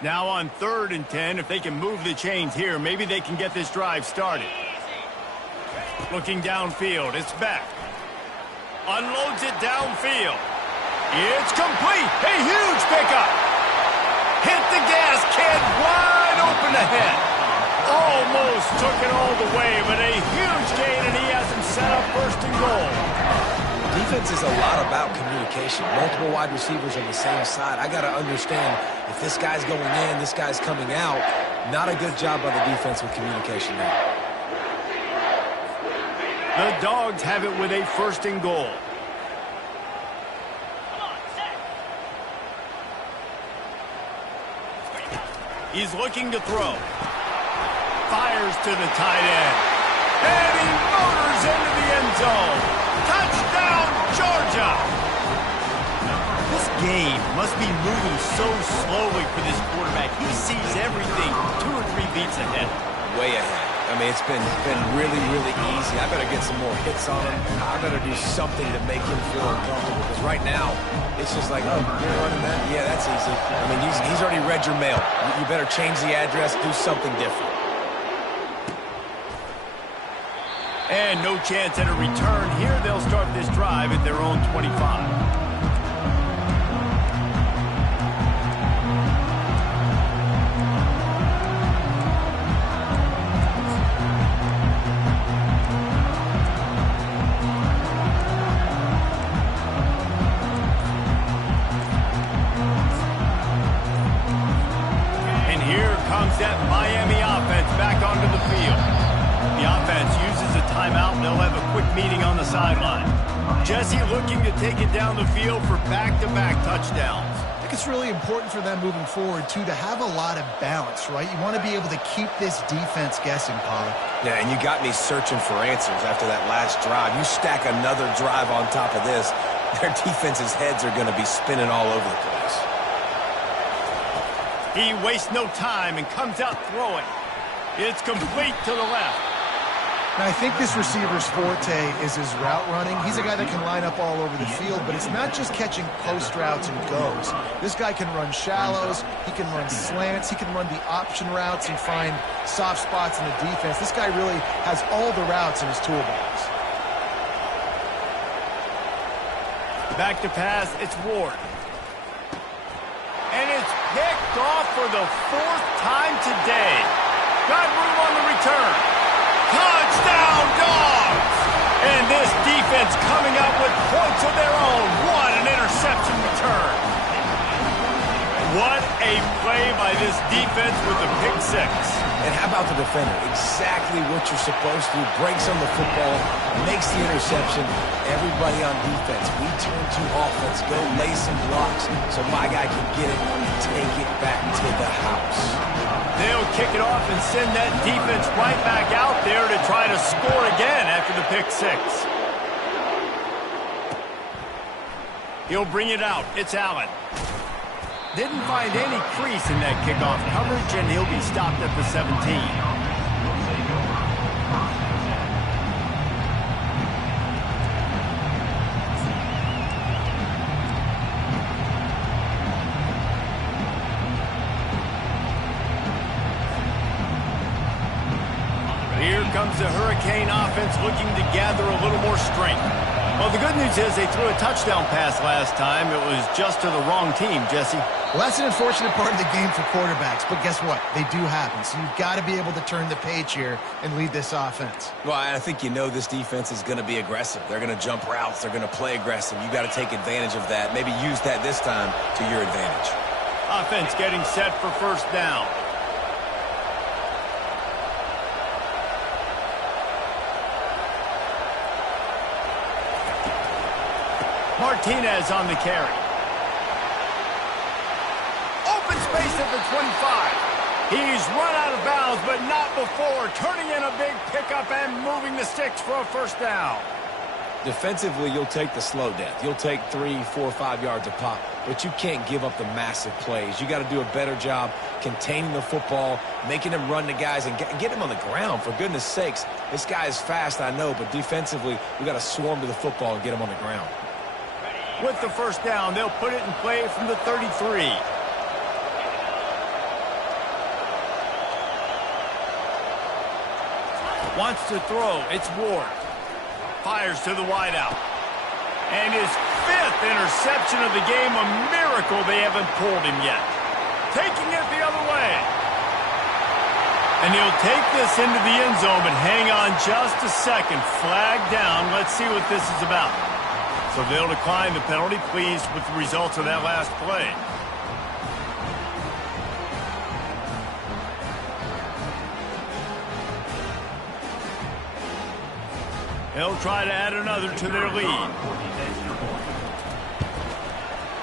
Now on 3rd and 10, if they can move the chains here, maybe they can get this drive started. Looking downfield, it's back. Unloads it downfield. It's complete. A huge pickup. Hit the gas can wide open ahead. Almost took it all the way, but a huge gain, and he has him set up 1st and goal. Defense is a lot about communication. Multiple wide receivers on the same side. I got to understand if this guy's going in, this guy's coming out. Not a good job by the defense with communication there. The Dogs have it with a 1st and goal. He's looking to throw. Fires to the tight end. And he motors into the end zone. Touchdown, Georgia! This game must be moving so slowly for this quarterback. He sees everything 2 or 3 beats ahead. Way ahead. I mean, it's been really, really easy. I better get some more hits on him. I better do something to make him feel uncomfortable. Because right now, it's just like, oh, you're running that? Yeah, that's easy. I mean, he's already read your mail. You better change the address, do something different. And no chance at a return here. They'll start this drive at their own 25. And here comes that Miami offense back onto the field. The offense uses a timeout, and they'll have a quick meeting on the sideline. Jesse looking to take it down the field for back-to-back touchdowns. I think it's really important for them moving forward, too, to have a lot of balance, right? You want to be able to keep this defense guessing, Polly. Yeah, and you got me searching for answers after that last drive. You stack another drive on top of this, their defense's heads are going to be spinning all over the place. He wastes no time and comes out throwing. It's complete to the left. Now, I think this receiver's forte is his route running. He's a guy that can line up all over the field, but it's not just catching post routes and goes. This guy can run shallows, he can run slants, he can run the option routes and find soft spots in the defense. This guy really has all the routes in his toolbox. Back to pass, it's Ward. And it's picked off for the 4th time today. Got room on the return. Touchdown, Dogs! And this defense coming up with points of their own. What an interception return. What a play by by this defense with the pick six. And how about the defender? Exactly what you're supposed to do. Breaks on the football, makes the interception. Everybody on defense, we turn to offense. Go lay some blocks so my guy can get it and take it back to the house. They'll kick it off and send that defense right back out there to try to score again after the pick six. He'll bring it out. It's Allen. Didn't find any crease in that kickoff coverage, and he'll be stopped at the 17. Here comes the Hurricane offense looking to gather a little more strength. Well, the good news is they threw a touchdown pass last time. It was just to the wrong team, Jesse. Well, that's an unfortunate part of the game for quarterbacks, but guess what? They do happen, so you've got to be able to turn the page here and lead this offense. Well, I think you know this defense is going to be aggressive. They're going to jump routes. They're going to play aggressive. You've got to take advantage of that. Maybe use that this time to your advantage. Offense getting set for first down. Martinez on the carry. Open space at the 25. He's run out of bounds, but not before turning in a big pickup and moving the sticks for a first down. Defensively, you'll take the slow death. You'll take 3, 4, 5 yards a pop, but you can't give up the massive plays. You got to do a better job containing the football, making them run the guys, and get them on the ground. For goodness sakes, this guy is fast, I know, but defensively, we got to swarm to the football and get him on the ground. With the first down, they'll put it in play from the 33. Wants to throw. It's Ward. Fires to the wideout. And his 5th interception of the game. A miracle they haven't pulled him yet. Taking it the other way. And he'll take this into the end zone, but hang on just a second. Flag down. Let's see what this is about. So they'll decline the penalty, pleased with the results of that last play. They'll try to add another to their lead.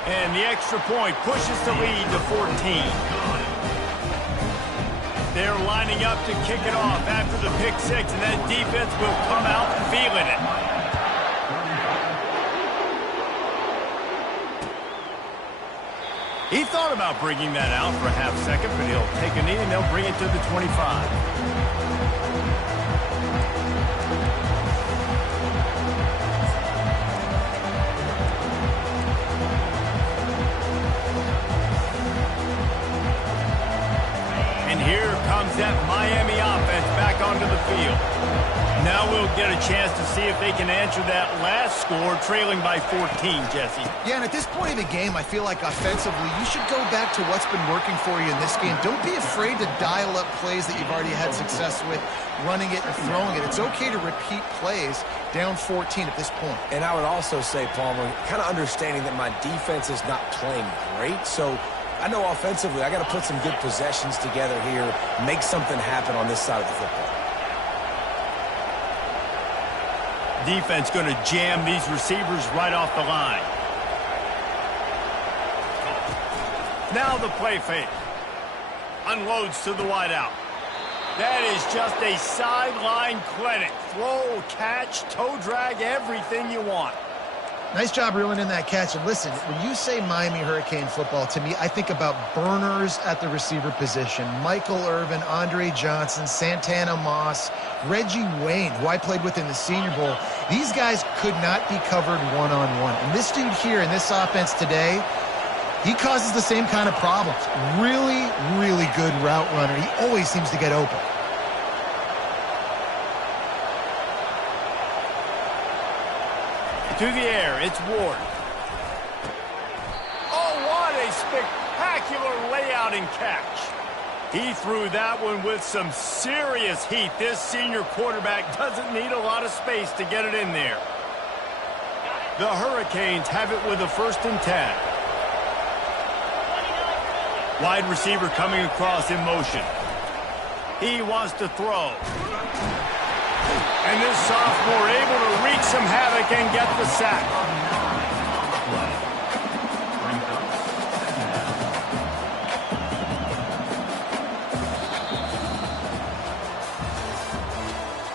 And the extra point pushes the lead to 14. They're lining up to kick it off after the pick six, and that defense will come out feeling it. He thought about bringing that out for a half second, but he'll take a knee and they'll bring it to the 25. And here comes that Miami offense back onto the field. Now we'll get a chance to see if they can answer that last score, trailing by 14, Jesse. Yeah, and at this point of the game, I feel like offensively, you should go back to what's been working for you in this game. Don't be afraid to dial up plays that you've already had success with, running it and throwing it. It's okay to repeat plays down 14 at this point. And I would also say, Palmer, kind of understanding that my defense is not playing great, so I know offensively I got to put some good possessions together here, make something happen on this side of the football. Defense going to jam these receivers right off the line. Now the play fake. Unloads to the wideout. That is just a sideline clinic. Throw, catch, toe drag, everything you want. Nice job reeling in that catch. And listen, when you say Miami Hurricane football, to me, I think about burners at the receiver position. Michael Irvin, Andre Johnson, Santana Moss, Reggie Wayne, who I played with in the Senior Bowl. These guys could not be covered one-on-one. And this dude here in this offense today, he causes the same kind of problems. Really, really good route runner. He always seems to get open. To the air, it's Ward. Oh, what a spectacular layout and catch. He threw that one with some serious heat. This senior quarterback doesn't need a lot of space to get it in there. The Hurricanes have it with a 1st and 10. Wide receiver coming across in motion. He wants to throw. And this sophomore able to wreak some havoc and get the sack.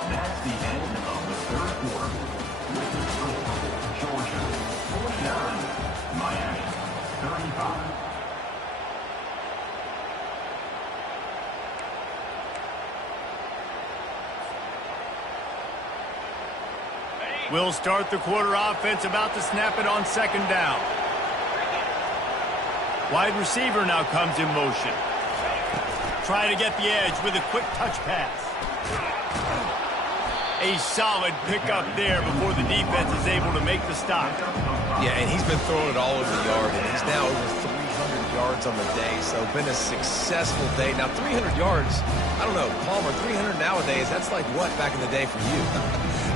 That's the end of the third quarter. With the score, Georgia 49, Miami 35. We'll start the quarter offense, about to snap it on second down. Wide receiver now comes in motion. Trying to get the edge with a quick touch pass. A solid pickup there before the defense is able to make the stop. Yeah, and he's been throwing it all over the yard, and he's now over 300 yards on the day, so been a successful day. Now, 300 yards, I don't know, Palmer, 300 nowadays, that's like what back in the day for you?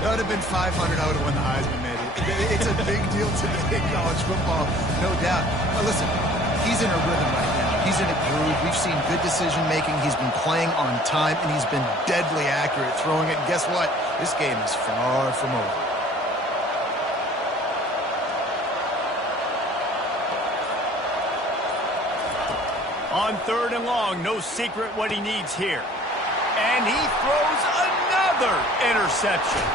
That would have been 500. I would have won the Heisman, maybe. It's a big deal today in college football, no doubt. But listen, he's in a rhythm right now. He's in a groove. We've seen good decision-making. He's been playing on time, and he's been deadly accurate throwing it. And guess what? This game is far from over. On third and long, no secret what he needs here. And he throws another interception.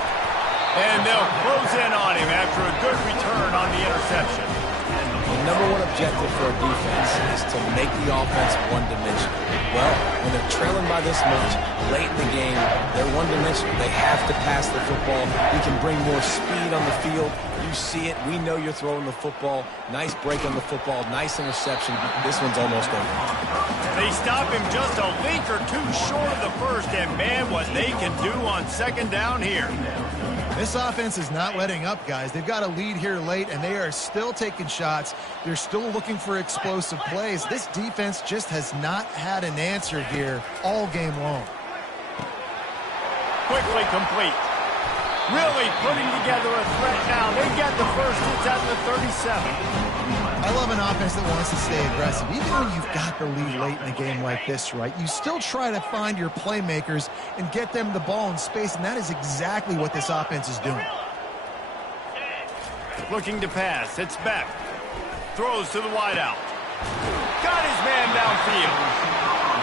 And they'll close in on him after a good return on the interception. The number one objective for a defense is to make the offense one-dimensional. Well, when they're trailing by this much, late in the game, they're one-dimensional. They have to pass the football. We can bring more speed on the field. You see it. We know you're throwing the football. Nice break on the football. Nice interception. This one's almost over. They stop him just a link or two short of the first, and man, what they can do on second down here. This offense is not letting up, guys. They've got a lead here late, and they are still taking shots. They're still looking for explosive plays. This defense just has not had an answer here all game long. Quickly complete. Really putting together a threat now. They get the first. It's at the 37. I love an offense that wants to stay aggressive. Even when you've got the lead late in a game like this, right, you still try to find your playmakers and get them the ball in space, and that is exactly what this offense is doing. Looking to pass. It's back. Throws to the wideout. Got his man downfield.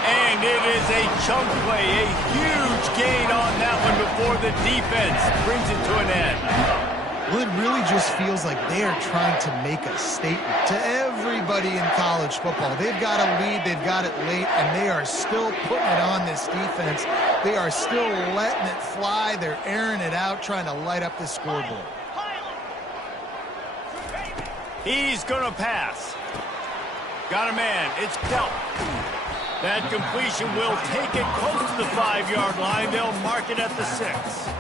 And it is a chunk play, a huge gain on that one before the defense brings it to an end. Well, it really just feels like they are trying to make a statement to everybody in college football. They've got a lead, they've got it late, and they are still putting it on this defense. They are still letting it fly. They're airing it out, trying to light up the scoreboard. He's going to pass. Got a man. It's Delp. That completion will take it close to the 5-yard line. They'll mark it at the 6.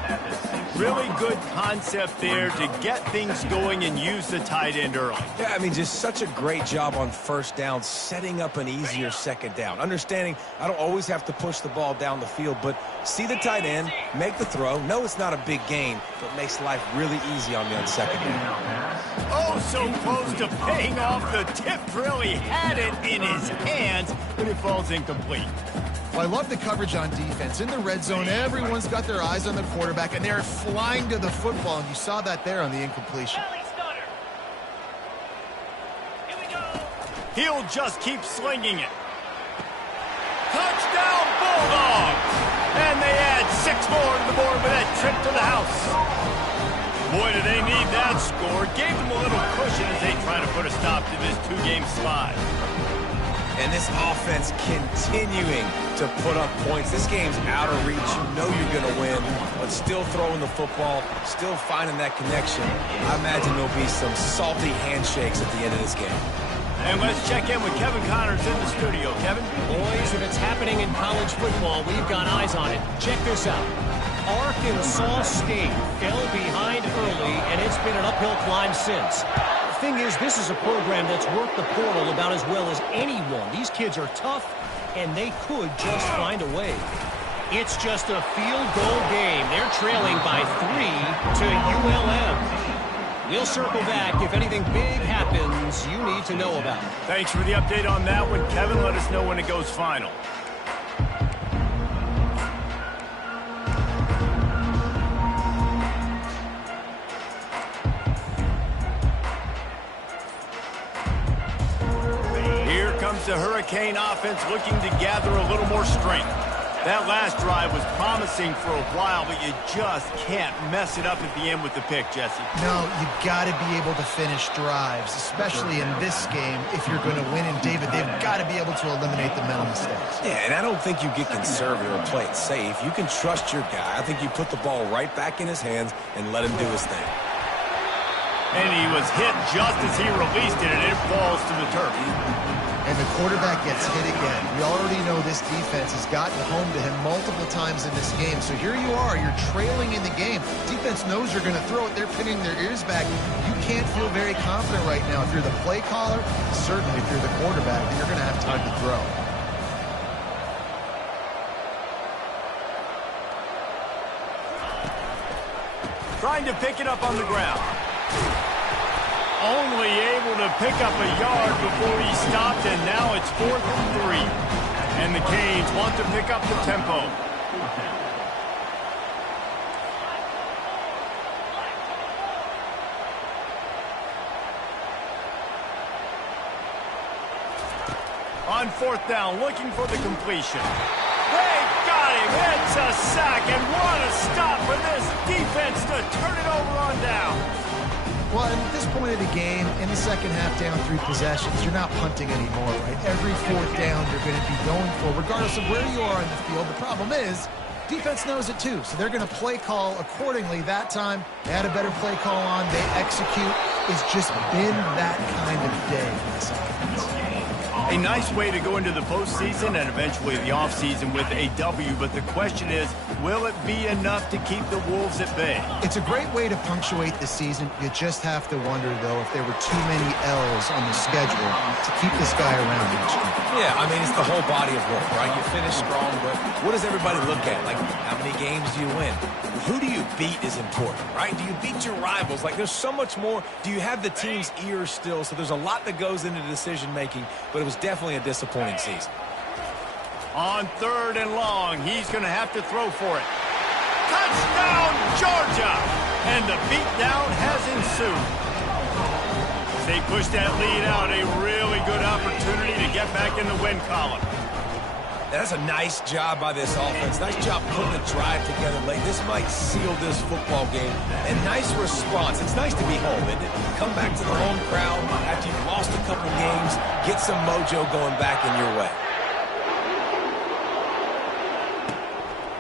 Really good concept there to get things going and use the tight end early. Yeah, I mean, just such a great job on first down, setting up an easier second down. Understanding I don't always have to push the ball down the field, but see the tight end, make the throw. No, it's not a big gain, but makes life really easy on me on second down. Oh, so close to paying off. The tip really had it in his hands, but it falls incomplete. Well, I love the coverage on defense. In the red zone, everyone's got their eyes on the quarterback, and they're flying to the football, and you saw that there on the incompletion. He'll just keep slinging it. Touchdown, Bulldogs! And they add 6 more to the board with that trip to the house. Boy, do they need that score. Gave them a little cushion as they try to put a stop to this 2-game slide. And this offense continuing to put up points. This game's out of reach. You know you're going to win, but still throwing the football, still finding that connection. I imagine there'll be some salty handshakes at the end of this game. And let's check in with Kevin Connors in the studio. Kevin? Boys, if it's happening in college football, we've got eyes on it. Check this out. Arkansas State fell behind early, and it's been an uphill climb since. The thing is, this is a program that's worked the portal about as well as anyone. These kids are tough, and they could just find a way. It's just a field goal game. They're trailing by 3 to ULM. We'll circle back if anything big happens you need to know about. Thanks for the update on that one, Kevin. Let us know when it goes final. Here comes the Hurricane offense looking to gather a little more strength. That last drive was promising for a while, but you just can't mess it up at the end with the pick, Jesse. No, you got to be able to finish drives, especially in this game. If you're going to win, and David, they've got to be able to eliminate the mental mistakes. Yeah, and I don't think you get conservative or play it safe. You can trust your guy. I think you put the ball right back in his hands and let him do his thing. And he was hit just as he released it, and it falls to the turf. And the quarterback gets hit again. We already know this defense has gotten home to him multiple times in this game. So here you are, you're trailing in the game. Defense knows you're going to throw it. They're pinning their ears back. You can't feel very confident right now. If you're the play caller, certainly if you're the quarterback, you're going to have time to throw. Trying to pick it up on the ground. Only able to pick up a yard before he stopped, and now it's 4th and 3. And the Canes want to pick up the tempo. On 4th down, looking for the completion. They got him. It's a sack, and what a stop for this defense to turn it over on down. Well, at this point of the game, in the second half, down 3 possessions, you're not punting anymore, right? Every 4th down you're going to be going for, regardless of where you are on the field. The problem is, defense knows it too, so they're going to play call accordingly. That time, they had a better play call on. They execute. It's just been that kind of day for this offense. A nice way to go into the postseason and eventually the offseason with a W, but the question is, will it be enough to keep the Wolves at bay? It's a great way to punctuate the season. You just have to wonder, though, if there were too many L's on the schedule to keep this guy around next year. Yeah, I mean, it's the whole body of work, right? You finish strong, but what does everybody look at? Like, how many games do you win? Who do you beat is important, right? Do you beat your rivals? Like, there's so much more. Do you have the team's ears still? So there's a lot that goes into decision-making, but it was definitely a disappointing season. On 3rd and long, he's going to have to throw for it. Touchdown, Georgia! And the beatdown has ensued. As they push that lead out, a really good opportunity to get back in the win column. That's a nice job by this offense. Nice job putting the drive together late. This might seal this football game. And nice response. It's nice to be home, isn't it? Come back to the home crowd after you've lost a couple games. Get some mojo going back in your way.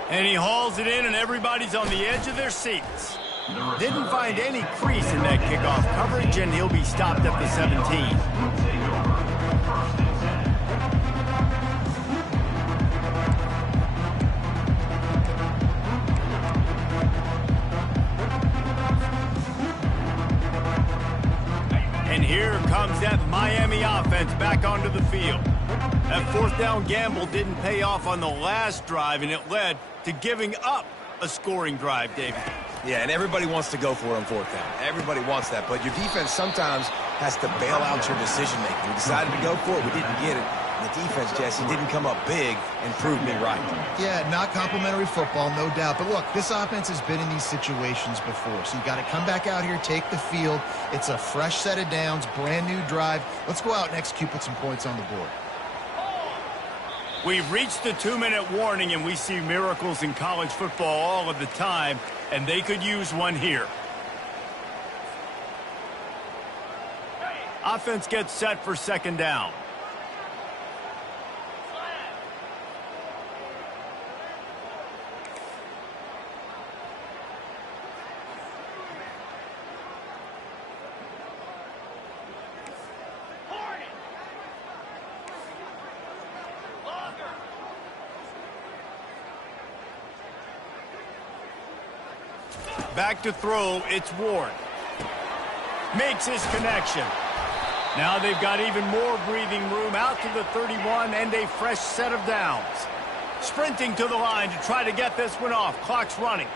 And he hauls it in, and everybody's on the edge of their seats. Didn't find any crease in that kickoff coverage, and he'll be stopped at the 17. And here comes that Miami offense back onto the field. That 4th down gamble didn't pay off on the last drive, and it led to giving up a scoring drive, David. Yeah, and everybody wants to go for it on 4th down. Everybody wants that, but your defense sometimes has to bail out your decision-making. We decided to go for it. We didn't get it. And the defense, Jesse, didn't come up big and prove me right. Yeah, not complimentary football, no doubt. But look, this offense has been in these situations before. So you got to come back out here, take the field. It's a fresh set of downs, brand new drive. Let's go out and execute, put some points on the board. We've reached the 2-minute warning, and we see miracles in college football all of the time, and they could use one here. Offense gets set for 2nd down. Back to throw, it's Ward. Makes his connection. Now they've got even more breathing room out to the 31 and a fresh set of downs. Sprinting to the line to try to get this one off. Clock's running.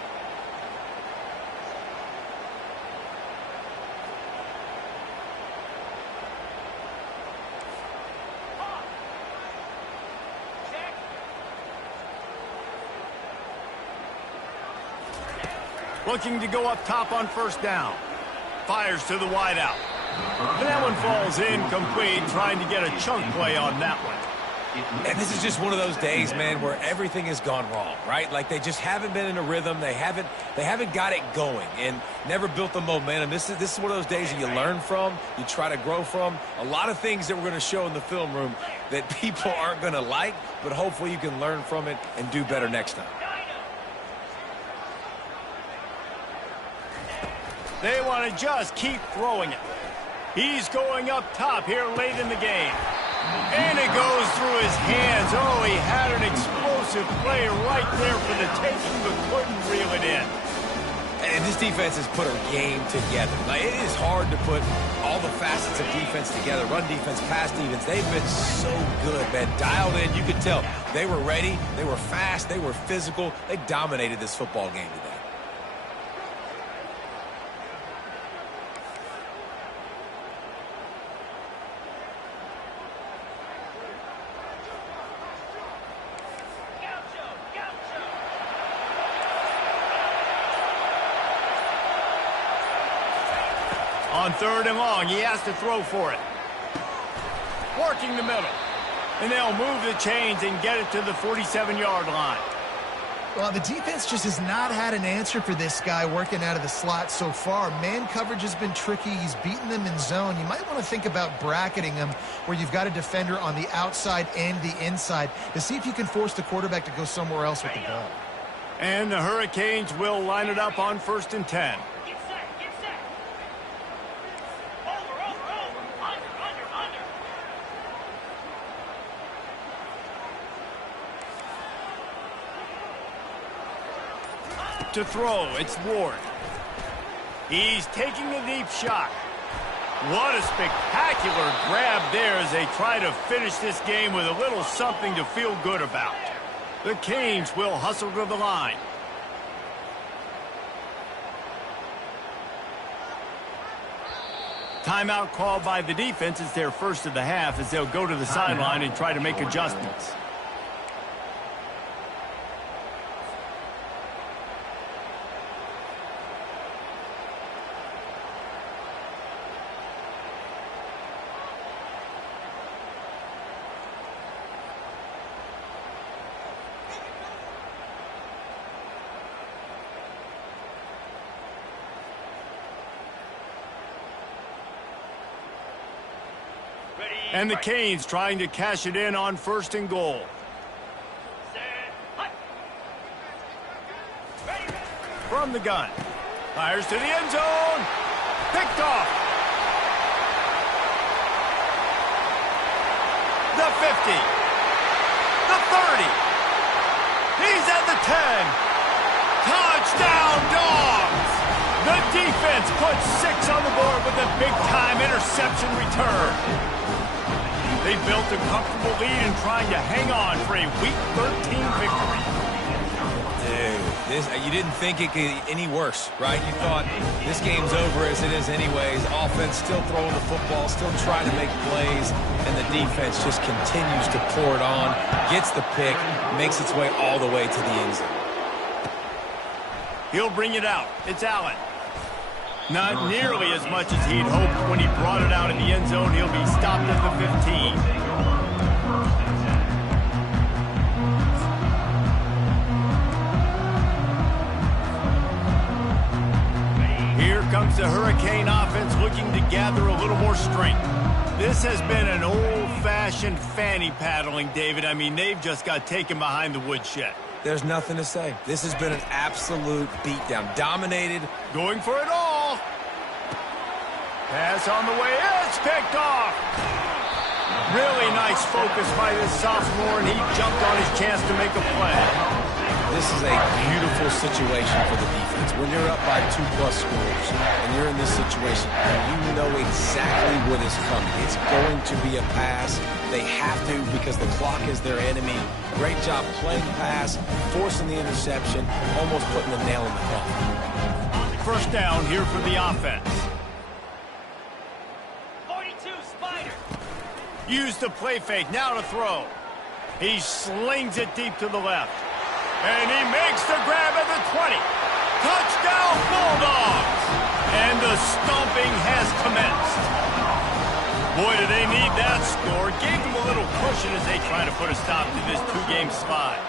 Looking to go up top on first down. Fires to the wideout. And that one falls incomplete, trying to get a chunk play on that one. And this is just one of those days, man, where everything has gone wrong, right? Like they just haven't been in a rhythm. They haven't got it going and never built the momentum. This is one of those days that you learn from, you try to grow from. A lot of things that we're going to show in the film room that people aren't going to like, but hopefully you can learn from it and do better next time. They want to just keep throwing it. He's going up top here late in the game. And it goes through his hands. Oh, he had an explosive play right there for the taking, but couldn't reel it in. And this defense has put a game together. Like, it is hard to put all the facets of defense together. Run defense, pass defense. They've been so good, man. Dialed in. You could tell they were ready. They were fast. They were physical. They dominated this football game today. On third and long, he has to throw for it. Working the middle. And they'll move the chains and get it to the 47-yard line. Well, the defense just has not had an answer for this guy working out of the slot so far. Man coverage has been tricky. He's beaten them in zone. You might want to think about bracketing them where you've got a defender on the outside and the inside to see if you can force the quarterback to go somewhere else with the ball. And the Hurricanes will line it up on 1st and 10. To throw, it's Ward. He's taking a deep shot. What a spectacular grab there as they try to finish this game with a little something to feel good about. The Canes will hustle to the line. Timeout called by the defense. It's their first of the half as they'll go to the sideline and try to make adjustments. And the Canes trying to cash it in on 1st and goal. From the gun. Fires to the end zone. Picked off. The 50. The 30. He's at the 10. Touchdown, Dogs! The defense puts 6 on the board with a big-time interception return. They built a comfortable lead and trying to hang on for a Week 13 victory. Dude, you didn't think it could get any worse, right? You thought this game's over as it is anyways. Offense still throwing the football, still trying to make plays, and the defense just continues to pour it on, gets the pick, makes its way all the way to the end zone. He'll bring it out. It's Allen. Not nearly as much as he'd hoped when he brought it out in the end zone. He'll be stopped at the 15. Here comes the Hurricane offense looking to gather a little more strength. This has been an old-fashioned fanny paddling, David. I mean, they've just got taken behind the woodshed. There's nothing to say. This has been an absolute beatdown. Dominated. Going for it all. Pass on the way. It's picked off. Really nice focus by this sophomore, and he jumped on his chance to make a play. This is a beautiful situation for the defense. When you're up by 2+ scores and you're in this situation, you know exactly what is coming. It's going to be a pass. They have to because the clock is their enemy. Great job playing pass, forcing the interception, almost putting the nail in the coffin. First down here for the offense. 42, Spider. Use the play fake, now to throw. He slings it deep to the left. And he makes the grab at the 20. Touchdown, Bulldogs! And the stomping has commenced. Boy, do they need that score. Gave them a little cushion as they try to put a stop to this two-game slide.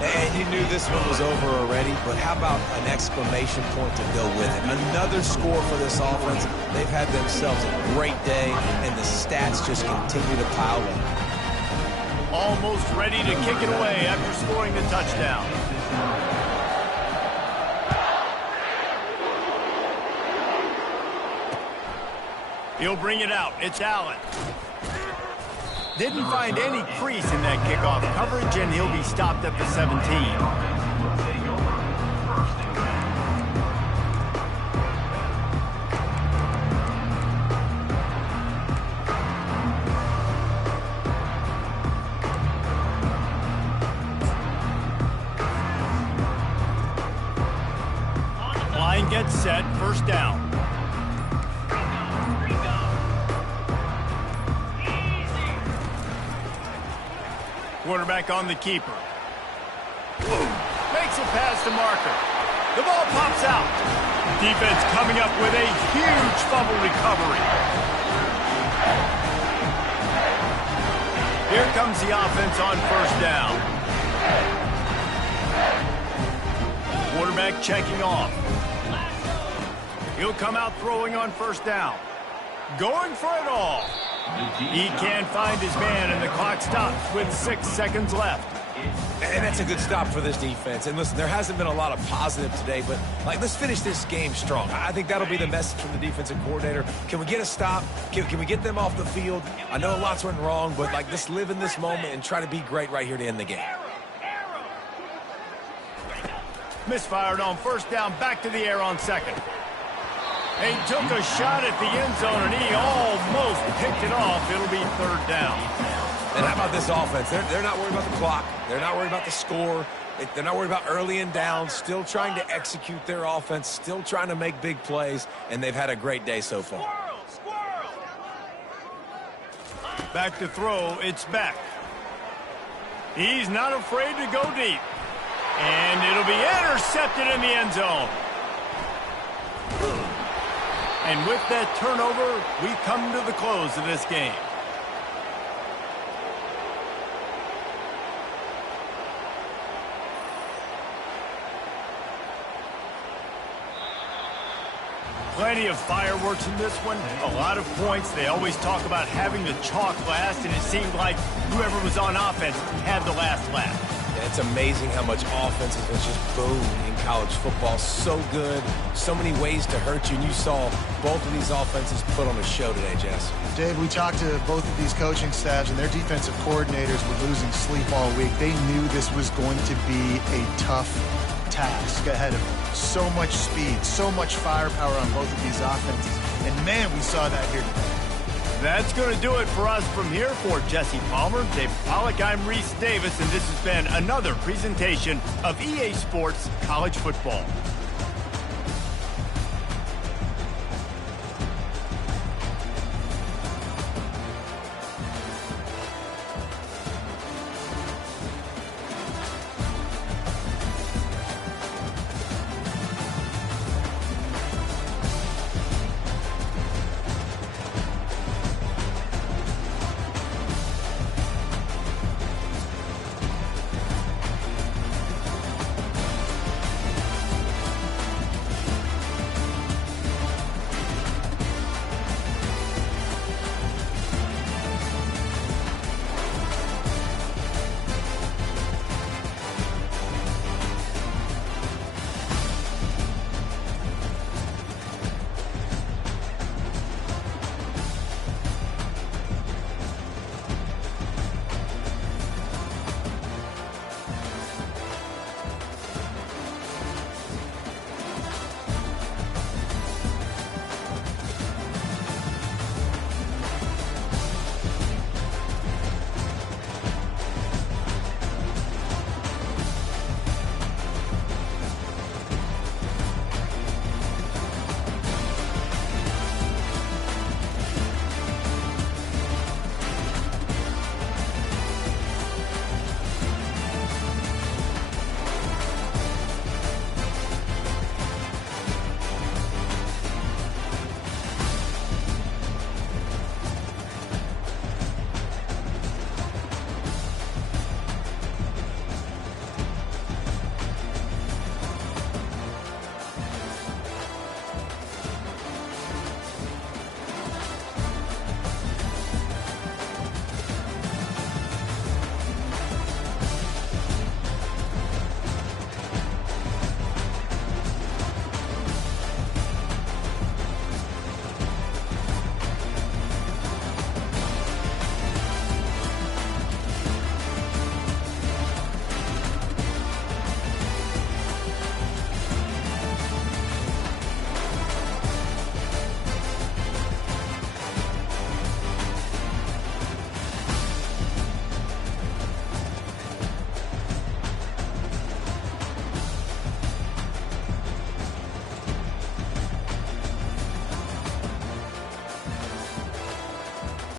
And you knew this one was over already, but how about an exclamation point to go with it? Another score for this offense. They've had themselves a great day, and the stats just continue to pile up. Almost ready to kick it away after scoring the touchdown. He'll bring it out. It's Allen. Didn't find any crease in that kickoff coverage, and he'll be stopped at the 17. Line gets set, first down. Quarterback on the keeper. Makes a pass to Marker. The ball pops out. Defense coming up with a huge fumble recovery. Here comes the offense on first down. Quarterback checking off. He'll come out throwing on first down. Going for it all. He can't find his man, and the clock stops with 6 seconds left. And that's a good stop for this defense. And listen, there hasn't been a lot of positive today, but let's finish this game strong. I think that'll be the message from the defensive coordinator. Can we get a stop? Can we get them off the field? I know lots went wrong, but let's live in this moment and try to be great right here to end the game. Misfired on first down, back to the air on second. He took a shot at the end zone, and he almost picked it off. It'll be third down. And how about this offense? They're not worried about the clock. They're not worried about the score. They're not worried about early and down. Still trying to execute their offense. Still trying to make big plays. And they've had a great day so far. Back to throw. It's Beck. He's not afraid to go deep. And it'll be intercepted in the end zone. And with that turnover, we come to the close of this game. Plenty of fireworks in this one. A lot of points. They always talk about having the chalk last, and it seemed like whoever was on offense had the last laugh. And it's amazing how much offense has just boomed in college football. So good. So many ways to hurt you. And you saw both of these offenses put on a show today, Jess. Dave, we talked to both of these coaching staffs, and their defensive coordinators were losing sleep all week. They knew this was going to be a tough task ahead of them. So much speed, so much firepower on both of these offenses. And, man, we saw that here today. That's going to do it for us from here. For Jesse Palmer, Dave Pollack, I'm Reese Davis, and this has been another presentation of EA Sports College Football.